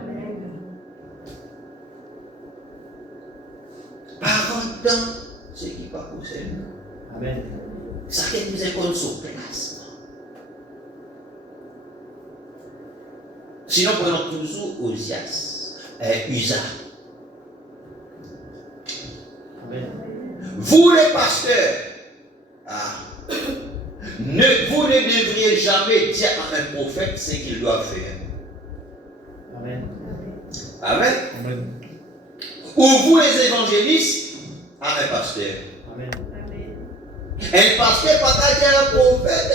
Pardon, ce qui n'est pas possible. Amen. Ça fait que nous avons sur place. Sinon, prenons toujours Osias, Usa. Amen. Vous les pasteurs, vous ne devriez jamais dire à un prophète ce qu'il doit faire. Amen. Amen. Amen. Ou vous les évangélistes, à un pasteur. Amen. Un pasteur pas qu'à dire un prophète.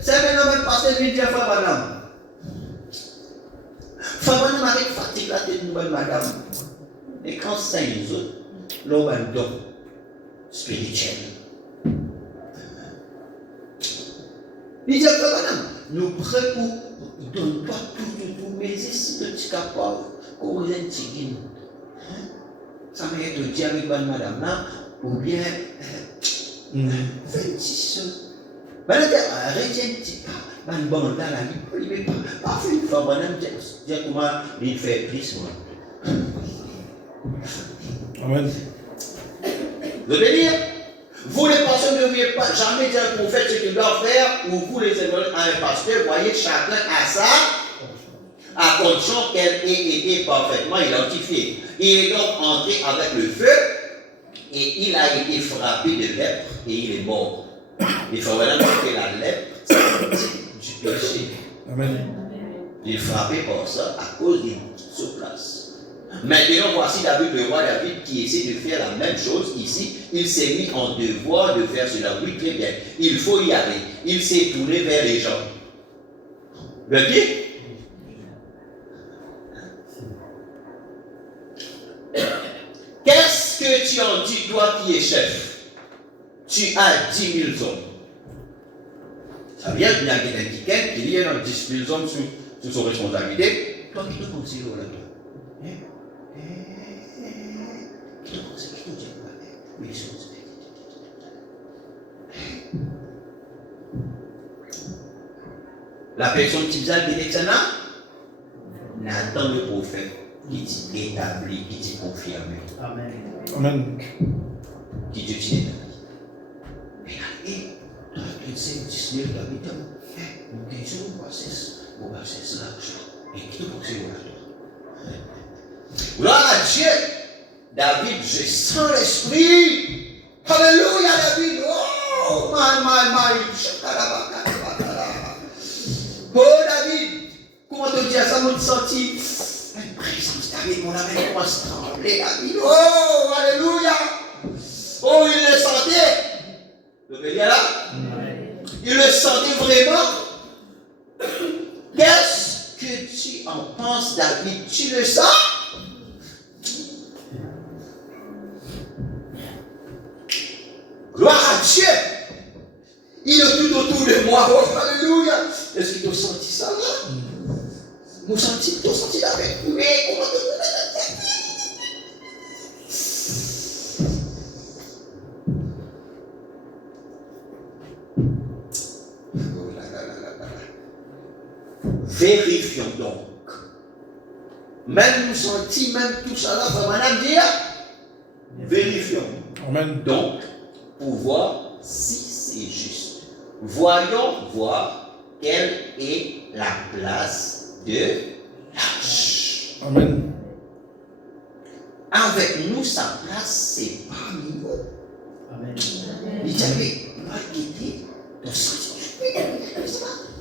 C'est maintenant un pasteur qui dit à Fabanam. Fabanam avec fatigue la tête nouvelle madame. Et quand c'est les autres, l'homme a un don spirituel. Il dit à Fabanam, nous prêts pour donne pas tout, mais si tu es capable, qu'on vous ait tigine. Ça m'a été dit avec madame là, ou bien 26 choses. Madame dit, arrêtez un petit peu, madame bon dans la vie, il ne pas faire une fois, madame dit comment il fait plus moi. Amen. Vous devez dire, vous les pasteurs ne devriez pas jamais dire au prophète ce qu'il doit faire, ou vous les évangélistes à un pasteur, voyez chacun à ça, à condition qu'elle ait été parfaitement identifiée. Il est donc entré avec le feu et il a été frappé de lèpre et il est mort. Il faut vraiment que la lèpre, c'est du péché. Amen. Il est frappé par ça à cause d'une souffrance. Maintenant, voici David, le roi David, qui essaie de faire la même chose ici. Il s'est mis en devoir de faire cela. Oui, très bien. Il faut y aller. Il s'est tourné vers les gens. Le pied. Qu'est-ce que tu en dis, toi qui es chef? Tu as 10 000 hommes. Ça vient de bien quelqu'un qui y a 10 000 hommes sous son responsabilité. Toi qui te considères là, toi. Qui te considère, qui te dit quoi? Oui, les choses. La personne qui faisait le Texana, Nathan le prophète, qui dit établi, qui dit confirmé. Amen. Amen. Qui dit établi. Et toi, tu sais, 10 000 habitants, nous disons, on va faire cela. Et qui te considère là? Gloire à Dieu! David, je sens l'esprit. Alléluia, David. Oh, my. Oh, David, comment te dire ça, mon senti? Une présence, David, mon ami, commence à trembler, David. Oh, alléluia. Oh, il le sentait. Vous voyez là? Il le sentait vraiment. Qu'est-ce que tu en penses, David? Tu le sens? Gloire à Dieu. Il est tout autour de moi. Oh, alléluia. Est-ce que tu as senti ça là? Tu as senti avec nous. Mais comment tu Vérifions donc. Même nous sentis, même tout ça là, va madame dire, vérifions. Amen. Donc, pour voir si c'est juste. Voyons voir quelle est la place de l'âge. Amen. Avec nous, sa place, c'est parmi nous. Amen. Il dit, il doit quitter le sens.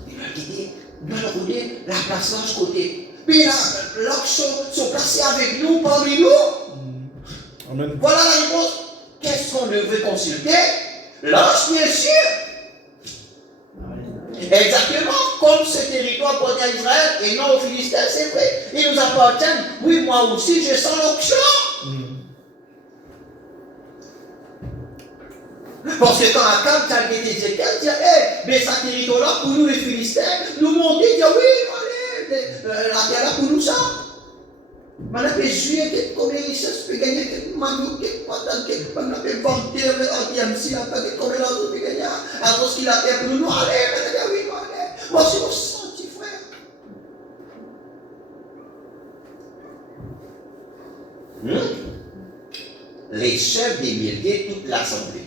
Il doit quitter, il doit rouler la place l'âge côté. Puis là, l'âge sont placés avec nous, parmi nous. Amen. Voilà la réponse. Qu'est-ce qu'on devait consulter? L'âge, bien sûr. Exactement comme ce territoire appartient à Israël et non aux Philistins, c'est vrai. Ils nous appartiennent. Oui, moi aussi, je sens l'onction. Parce que quand Akab t'a dit Ézéchiel, il dit, mais ça territoire-là, pour nous les Philistins, nous monter, il dit, oui, allez, la terre là pour nous ça. Maintenant, je suis combien de richesses peut gagner, quelques maniocs, quelques patates, quelques pannes, quelques ventes, anti-MC, combien d'argent peut gagner, à cause qu'il a fait pour nous, allez, oui, allez. Moi, c'est mon senti, frère. Les chefs des milliers, toute l'assemblée.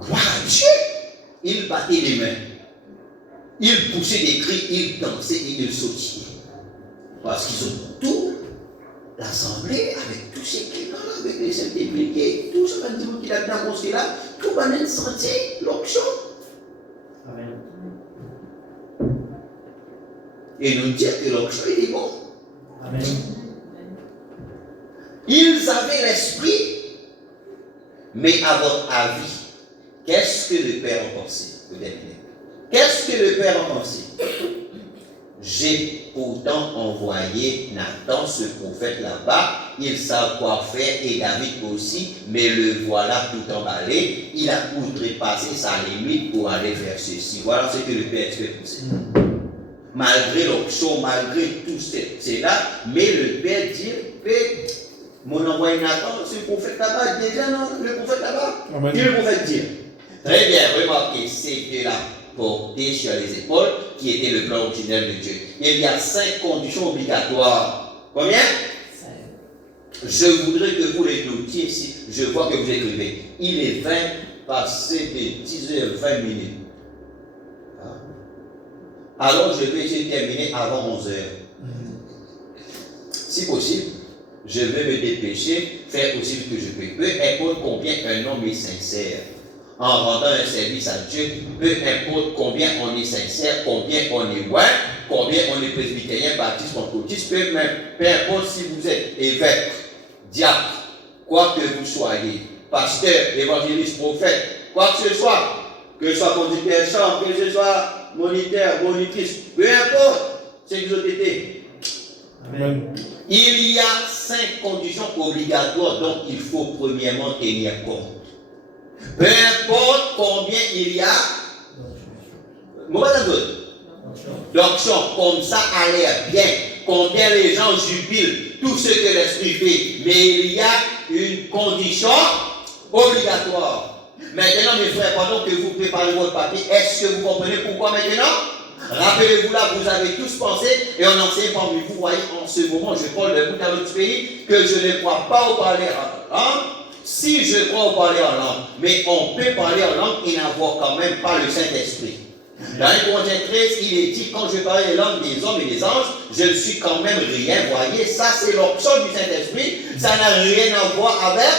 Gloire à Dieu. Ils battaient les mains. Ils poussaient des cris, ils dansaient et ils sautaient. Parce qu'ils ont tout l'assemblée avec tous ces clients, avec les chefs des milliers, tout ce monde qui a dans mon là, tout le monde sentit l'onction. Amen. Et nous dire que l'onction est bon. Amen. Ils avaient l'esprit, mais à votre avis, qu'est-ce que le Père en pensait? Qu'est-ce que le Père en pensait? J'ai pourtant envoyé Nathan, ce prophète là-bas, il savent quoi faire, et David aussi, mais le voilà tout emballé, il a outrepassé sa limite pour aller faire ceci. Voilà ce que le Père fait penser. Malgré l'onction, malgré tout cela, mais le Père dit, mon envoyé Nathan, ce prophète là-bas, déjà non, le prophète là-bas, qui le prophète dit. Très bien, remarquez, c'était là. Porté sur les épaules, qui était le plan originel de Dieu. Il y a 5 conditions obligatoires. Combien? 5. Je voudrais que vous les notiez ici. Je vois que vous écrivez. Il est 20 passé de 10h20 minutes. Alors je vais essayer de terminer avant 11h. Si possible, je vais me dépêcher, faire aussi ce que je peux. Peu importe combien un homme est sincère. En rendant un service à Dieu, peu importe combien on est sincère, combien on est loin, combien on est presbytérien, baptiste, pentecôtiste, peu importe si vous êtes évêque, diacre, quoi que vous soyez, pasteur, évangéliste, prophète, quoi que ce soit conducteur de chant, que ce soit moniteur, monitrice, peu importe ce que vous avez été. Amen. Il y a 5 conditions obligatoires dont il faut premièrement tenir compte. Peu importe combien il y a, d'onction, comme ça a l'air bien, combien les gens jubilent, tout ce que l'esprit fait, mais il y a une condition obligatoire. Maintenant, mes frères, pendant que vous préparez votre papier, est-ce que vous comprenez pourquoi maintenant? Rappelez-vous là, vous avez tous pensé, et on enseigne parmi vous, voyez, en ce moment, je parle de vous dans notre pays, que je ne crois pas au parler en langue. Si je crois au parler en langue, mais on peut parler en langue et n'avoir quand même pas le Saint-Esprit. Dans 1 Corinthiens 13, il est dit, quand je parle les langues des hommes et des anges, je ne suis quand même rien. Voyez, ça c'est l'option du Saint-Esprit. Ça n'a rien à voir avec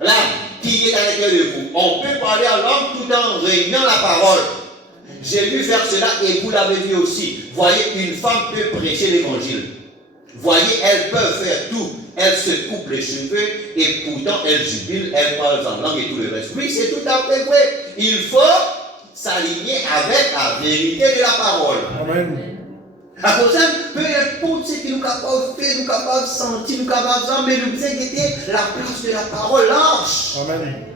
l'âme qui est à l'intérieur de vous. On peut parler en langue tout en réunissant la parole. J'ai vu faire cela et vous l'avez vu aussi. Voyez, une femme peut prêcher l'évangile. Voyez, elles peuvent faire tout. Elles se coupent les cheveux et pourtant elles jubilent, elles parlent en langue et tout le reste. Oui, c'est tout à fait vrai. Il faut s'aligner avec la vérité de la parole. Amen. À cause de ça, peu importe ce que nous sommes capables de faire, nous sommes capables de sentir, nous sommes capables de faire, mais nous inquiéter la place de la parole large. Amen.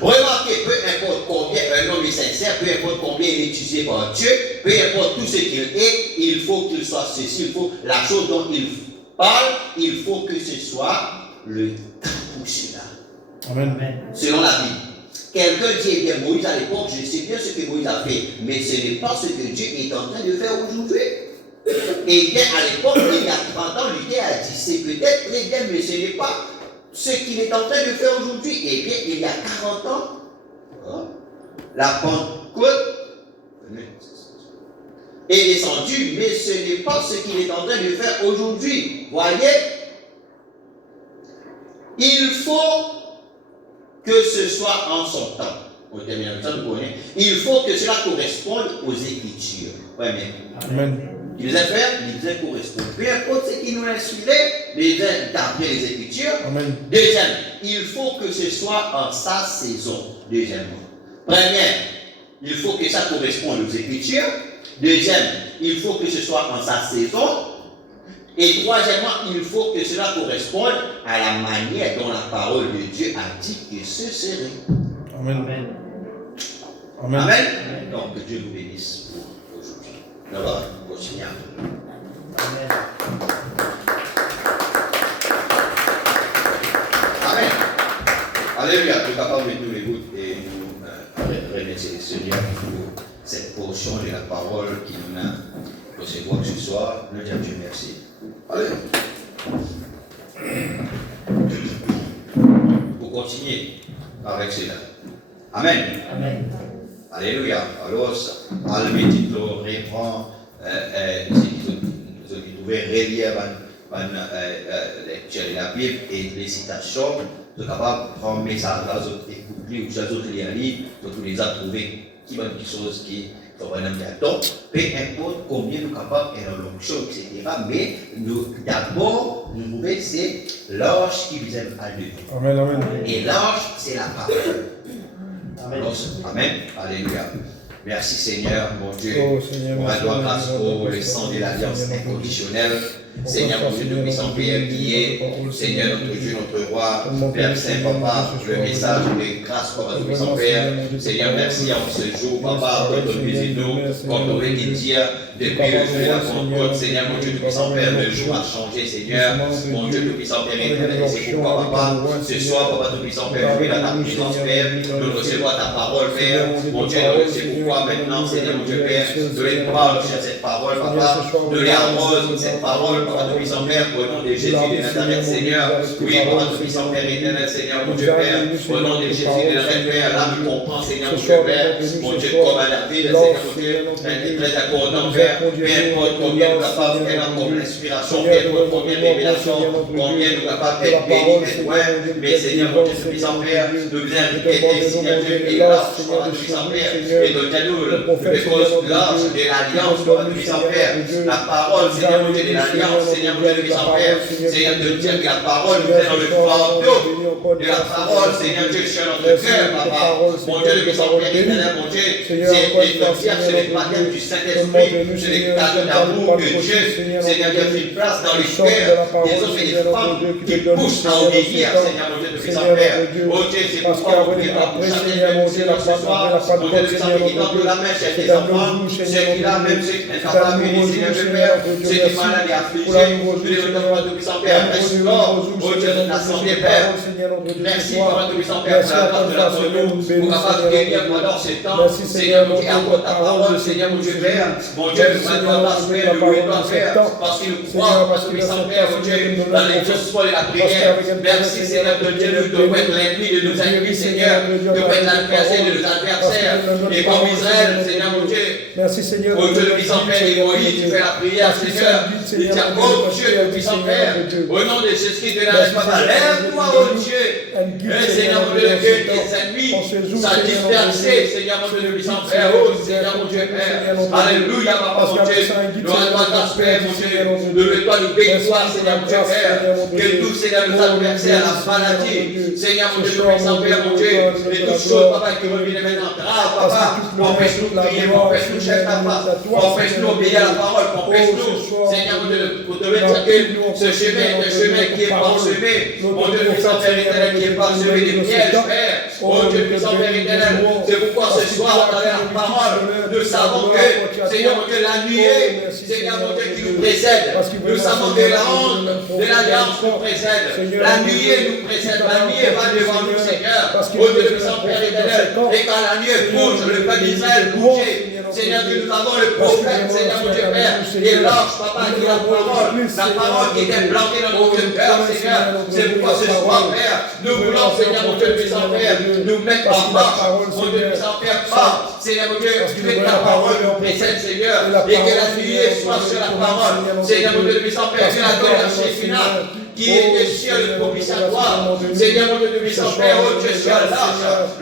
Remarquez, peu importe combien un homme est sincère, peu importe combien il est utilisé par Dieu, peu importe tout ce qu'il est, il faut qu'il soit ceci, il faut la chose dont il parle, il faut que ce soit le temps pour cela. Amen. Selon la Bible. Quelqu'un dit, eh bien, Moïse à l'époque, je sais bien ce que Moïse a fait, mais ce n'est pas ce que Dieu est en train de faire aujourd'hui. Eh bien, à l'époque, il y a 30 ans, l'idée a dit, c'est peut-être très bien, mais ce n'est pas ce qu'il est en train de faire aujourd'hui. Eh bien, il y a 40 ans, la Pentecôte est descendue, mais ce n'est pas ce qu'il est en train de faire aujourd'hui. Voyez, il faut que ce soit en son temps. Il faut que cela corresponde aux Écritures. Ouais, mais Amen. il les a fait, il les a correspondent. Peu importe ce qui nous a inspiré, les uns d'après les Écritures. Amen. Deuxième, il faut que ce soit en sa saison. Deuxièmement. Première, il faut que ça corresponde aux Écritures. Deuxième, il faut que ce soit en sa saison. Et troisièmement, il faut que cela corresponde à la manière dont la parole de Dieu a dit que ce serait. Amen. Amen. Amen. Amen. Donc, que Dieu vous bénisse pour aujourd'hui. D'abord, continuez. Amen. Amen. Alléluia. Nous sommes capables de nous écouter et nous remercier le Seigneur pour cette portion de la parole qui nous a recevoir ce soir. Nous disons Dieu merci. Alléluia. Pour continuer avec cela. Amen. Amen. Alléluia. Alors, Almi dit reprend, vous pouvez relire la lecture de la Bible et les citations. Vous êtes capable de prendre mes messages, vous écouter ou vous autres lire, vous les a trouvés qui vont quelque chose qui sont vraiment donc, peu importe combien nous sommes capables de l'onction, etc. Mais nous, d'abord, nous trouvons c'est l'ange qui vous aime à Dieu. Amen. Amen. Et l'ange, c'est la parole. Amen. Amen. Alléluia. Merci Seigneur, mon Dieu. Oh, Seigneur, On va merci, donner grâce Seigneur, pour notre le sang de Dieu, l'alliance Seigneur, notre inconditionnelle. Dieu. Seigneur, mon Dieu, Seigneur, tout-puissant notre Père Dieu, qui est, parole, Seigneur, notre Dieu, notre roi, Tellement Père béni, Saint, Seigneur, Papa, Dieu, ce le soir, message Seigneur. de grâce, Papa, tout-puissant Vraiment, Père. Seigneur, mon Dieu, Seigneur, parole, merci en ce jour, Seigneur, Papa, pour Seigneur, notre visite, nous, Seigneur, quand on veut Seigneur, dire, depuis le feu de la Pentecôte, Seigneur, mon Dieu, tout-puissant Père, le jour a changé, Seigneur, mon Dieu, tout-puissant Père, éternel, et c'est pourquoi, Papa, ce soir, Papa, tout-puissant Père, je vais dans ta présence, Père, nous recevoir ta parole, Père, mon Dieu, c'est pourquoi maintenant, Seigneur, mon Dieu, Père, de les prendre sur cette parole, Papa, de les arroser cette parole, Papa, tout-puissant Père, au nom de Jésus de Nazareth, Seigneur, oui, Papa, tout-puissant Père, éternel, Seigneur, mon Dieu, Père, au nom de Jésus de Nazareth, Père, là, nous comprenons, Seigneur, mon Dieu, Père, mon Dieu, comme à David, Seigneur, mon Dieu, très accordant, Père, peu importe combien nous capables de faire comme l'inspiration, peu importe combien de révélations, combien nous capables d'être bénis, mais Seigneur, mon Dieu, tout-puissant Père, nous bien répéter, Seigneur Dieu, et grâce, Papa, tout-puissant Père, et donne-nous le cause large de l'alliance, Papa, tout-puissant Père, la parole, Seigneur, mon Dieu, de l'alliance, Seigneur, mon Dieu, tout-puissant Père, Seigneur, de dire que la parole nous est dans le fardeau de la parole, Seigneur Dieu, sur notre cœur, Papa, mon Dieu, tout-puissant Père, éternel, mon Dieu, c'est le baptême du Saint-Esprit, c'est le cadeau d'amour de Dieu, Seigneur Dieu, fait une place dans le cœur des hommes et des femmes qui poussent à obéir, Seigneur, mon Dieu, tout-puissant Père, oh Dieu, c'est pourquoi vous pouvez pas pour chacun de nous ce soir, mon Dieu, tout-puissant Père, qui tente la main chez tes enfants, ceux qui là, même ceux qui sont incapables de bénir, Seigneur Dieu, Père, ceux qui sont malades et affligés, nous les remercions, tout-puissant Père, restaure, oh Dieu, notre assemblée, Père, merci, Papa, tout-puissant Père, pour la grâce de la nous, pour capable de guérir pendant ce temps, Seigneur, mon Dieu, apporte ta parole, Seigneur, mon Dieu, Père, mon Dieu, nous allons l'aspect, le louer, Père, parce qu'il nous croit, parce que sans Père, mon Dieu, dans les choses folles et la prière, merci, Seigneur, de Dieu, de être l'ennemi de nos ennemis, Seigneur, de être l'adversaire de nos adversaires, et comme il d'Israël, Seigneur mon Dieu. Merci Seigneur. Ô Dieu puissant Père, et Moïse, tu fais la prière, Seigneur. Tu Jacob, Dieu puissant Père. Au nom de Jésus-Christ de Nazareth, Papa, lève-toi, ô Dieu. Seigneur mon Dieu, que tes ennemis soient dispersés, Seigneur mon Dieu, puissant Père. Oh Seigneur mon Dieu, Père. Alléluia, Papa mon Dieu. Nous rendons grâce, Père, mon Dieu. Lève-toi, nous bénissons, Seigneur mon Dieu, Père. Que tous, Seigneur, nos adversaires, la maladie, Seigneur mon Dieu, puissant Père, mon Dieu. Et toutes choses, Papa, qui reviennent maintenant grave, Papa. Empêche-nous de prier, empêche-nous de chercher ta face. Empêche-nous d'obéir à la parole. Empêche-nous, Seigneur mon Dieu, pour te mettre ce chemin, un chemin qui est parsemé. Mon Dieu, puissant Père éternel, qui est parsemé de pièges, Père. Mon Dieu, puissant Père éternel, c'est pourquoi ce soir, à travers la parole, nous savons que, Seigneur mon Dieu, la nuée, Seigneur mon Dieu, qui nous précède. Nous savons que la honte de l'alliance nous précède. La nuée nous précède. La nuée va devant nous, Seigneur. Mon Dieu, puissant Père éternel. Et quand la nuée bouge, le peuple d'Israël bougeait. Seigneur Dieu, nous avons le prophète, Seigneur mon Dieu Père, et l'ange, Papa, qui a la parole qui était plantée dans notre cœur, Seigneur. C'est pourquoi ce soir, Père, nous voulons, Seigneur mon Dieu puissant Père, nous mettre en marche, mon Dieu puissant Père, pas, Seigneur mon Dieu, que ta parole nous précède, Seigneur, et que la nuée soit sur la parole, Seigneur mon Dieu puissant Père, que la donation finale, qui est des cieux propitiatoire, Seigneur mon Dieu puissant Père, oh Dieu sur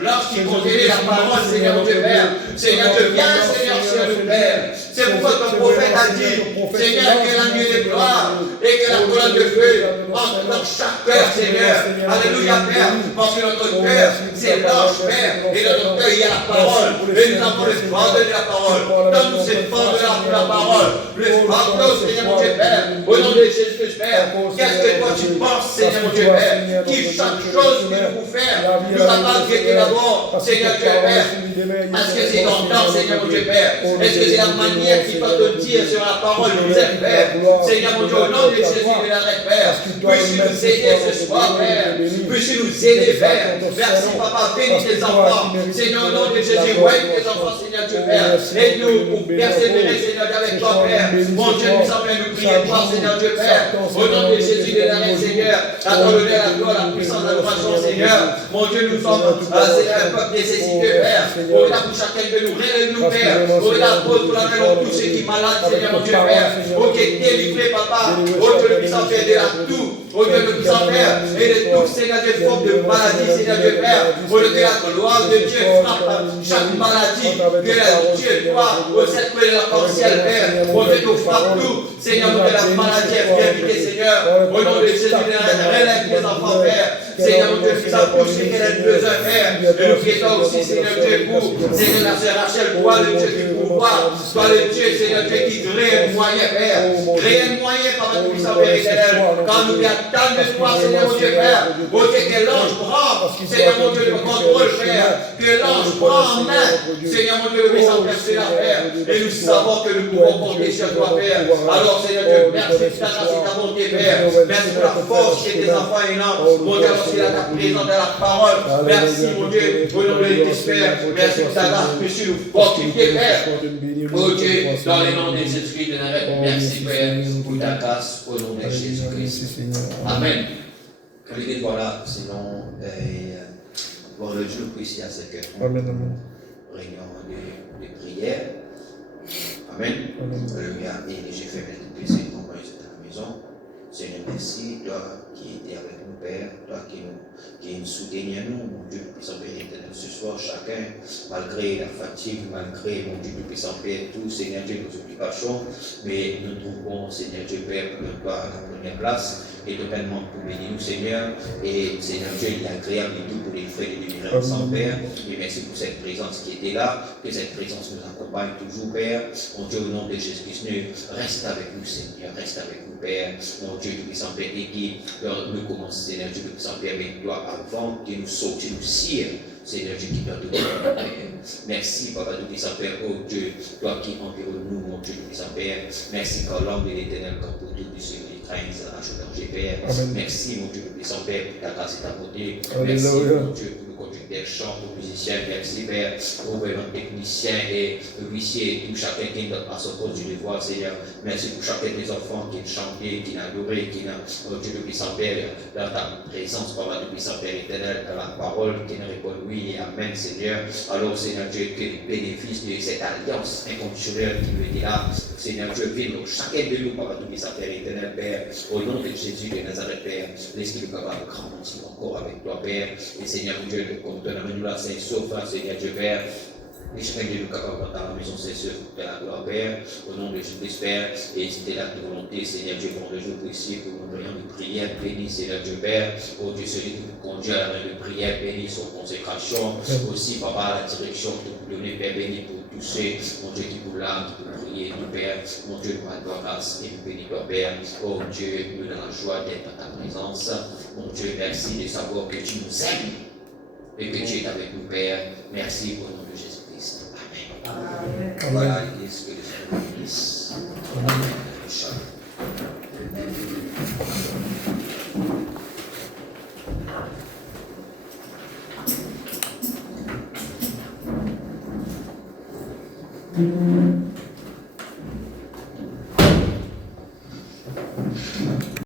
l'arche qui contenait la parole, Seigneur mon Dieu Père, Seigneur Dieu, viens, Seigneur sur le Père. C'est pourquoi ton prophète a dit, Seigneur, que la nuit de gloire et que la colonne de feu entre dans chaque cœur, Seigneur. Alléluia, Père, parce que notre cœur, c'est l'arche, Père, et dans notre cœur, il y a la parole. Et nous avons le fardeau de la parole. Donne-nous ce fardeau de la parole. Le fardeau, Seigneur mon Dieu, Père, au nom de Jésus, Père. Qu'est-ce que toi tu penses, Seigneur mon Dieu, Père, qui chaque chose que nous pouvons faire, nous a pas guetté d'abord, Seigneur Dieu, Père. Est-ce que c'est ton temps, Seigneur mon Dieu, Père? Est-ce que c'est la manière qui doit te dire sur la parole de nous aide, Père? Seigneur mon Dieu, au nom de Jésus de Nazareth, Père, puisses-tu nous aider ce soir, Père? Puisses-tu nous aider, Père? Merci, Papa, bénis tes enfants. Seigneur, au nom de Jésus, ouais, tes enfants, Seigneur Dieu, Père. Aide-nous pour persévérer, Seigneur Dieu, avec toi, Père. Mon Dieu, nous sommes nous prier toi, Seigneur Dieu, Père. Au nom de Jésus de Nazareth, Seigneur, à ton honneur, la gloire, la puissance, l'adoration, Seigneur. Mon Dieu, nous sommes, Seigneur, un peuple nécessité, Père. Au là pour chacun de nous, relève-nous, Père. Au là pour la main, tous ceux qui sont malades, Seigneur, mon Dieu, Père. Au qui est délivré, Papa. Au Dieu, le puissant Père, de la toux. Au Dieu, le puissant Père. Et de tout, Seigneur, des formes de maladie, Seigneur Dieu, Père. Au Dieu, que la gloire de Dieu frappe chaque maladie. Que Dieu, toi, au cette de l'arc-en-ciel, Père. Au Dieu, nous frappe nous. Seigneur, que la maladie est vérité, Seigneur. Au nom de Jésus, relève tes enfants, Père. Seigneur, mon Dieu, fils à tous ceux qui ont besoin, Père. Et nous prions aussi, Seigneur Dieu, pour Seigneur, la sœur Rachel, toi, le Dieu qui pouvoir, toi, le Dieu, Seigneur Dieu, qui crée un moyen, Père. Crée un moyen par notre puissant Père éternel. Quand nous attendons de toi, Seigneur, mon Dieu, Père. Oh Dieu, que l'ange prend, Seigneur, mon Dieu, le contrôle, Père. Que l'ange prend en main, Seigneur, mon Dieu, le puissant Père, c'est la Père. Et nous savons que nous pouvons compter sur toi, Père. Alors, Seigneur Dieu, merci pour ta grâce et ta bonté, Père. Merci pour la force que tes enfants énormes. Mon Dieu, merci à ta présence dans la parole. Merci, mon Dieu, au nom de l'Esprit. Merci pour ta grâce, Monsieur, nous fortifier, Père. Oh Dieu, dans le nom de Jésus-Christ de Nazareth, merci, Père, pour ta grâce, au nom de Jésus-Christ. Amen. Voilà, sinon, bon, le Dieu puisse à ce que réunion de prière. Amen. Alléluia. Et j'ai fait mes plaisirs pour moi à la maison. Seigneur, merci, toi qui étais avec nous, Père, toi qui nous soutenais, nous, mon Dieu, puissant Père éternel, ce soir, chacun, malgré la fatigue, malgré, mon Dieu, puissant Père, tout, Seigneur Dieu, nos occupations, mais nous trouvons, Seigneur Dieu, Père, pour toi à la première place, et totalement pour bénir nous, Seigneur, et Seigneur Dieu, il est agréable et tout pour les frères et les frères ensemble, Père, et merci pour cette présence qui était là, que cette présence nous accompagne toujours, Père, mon Dieu, au nom de Jésus-Christ, reste avec nous, Seigneur, reste avec nous, Père, mon Dieu, puissant Père, et qui nous commence, Seigneur Dieu, puissant Père, avec toi avant que nous sortions, nous sire, Seigneur Dieu, qui doit te donner. Merci, Papa, tout puissant Père, oh Dieu, toi qui environne nous, mon Dieu, puissant Père, merci, quand l'homme de l'éternel, quand pour tout ceux qui craignent, ça lâche danger, Père. Merci, mon Dieu, puissant Père, pour ta grâce et ta beauté. Merci, mon Dieu, pour le conducteur, chant, le musicien, merci Père, pour le technicien et le huissier et tout chacun qui est à son poste du devoir, Seigneur. Merci pour chacun des enfants qui ont chanté, qui ont adoré, qui ont, Dieu le puissant Père, dans ta présence, par la puissant Père éternel, dans la parole qui nous répond oui et amen, Seigneur. Alors, Seigneur Dieu, que le bénéfice de cette alliance inconditionnelle qui nous est là, Seigneur Dieu, vienne chacun de nous, par la puissant Père éternel, Père, au nom de Jésus de Nazareth, Père, laisse-nous capable de grandir encore avec toi, Père, et Seigneur Dieu, comme tu as nous la Saint sauf, Seigneur Dieu, Père. Et chacun de nous capable dans la maison, c'est sûr, de la gloire, Père, au nom de Jésus, Père, et c'était la volonté, Seigneur Dieu, pour le jour précis, pour nous prions de prière, béni, Seigneur Dieu, Père, oh Dieu, celui qui nous conduit à la de prière, béni, son consécration, aussi, Papa, la direction que vous donnez, Père, béni, pour tous ceux, mon Dieu, qui vous l'âme, qui vous prier, nous, Père, mon Dieu, nous accorde grâce, et nous bénis, toi, Père, oh Dieu, nous donne la joie d'être dans ta présence, mon Dieu, merci de savoir que tu nous aimes, et que tu es avec nous, Père, merci au nom de Jésus. Amen. Voilà, l'Église, que le Seigneur vous bénisse. Shalom.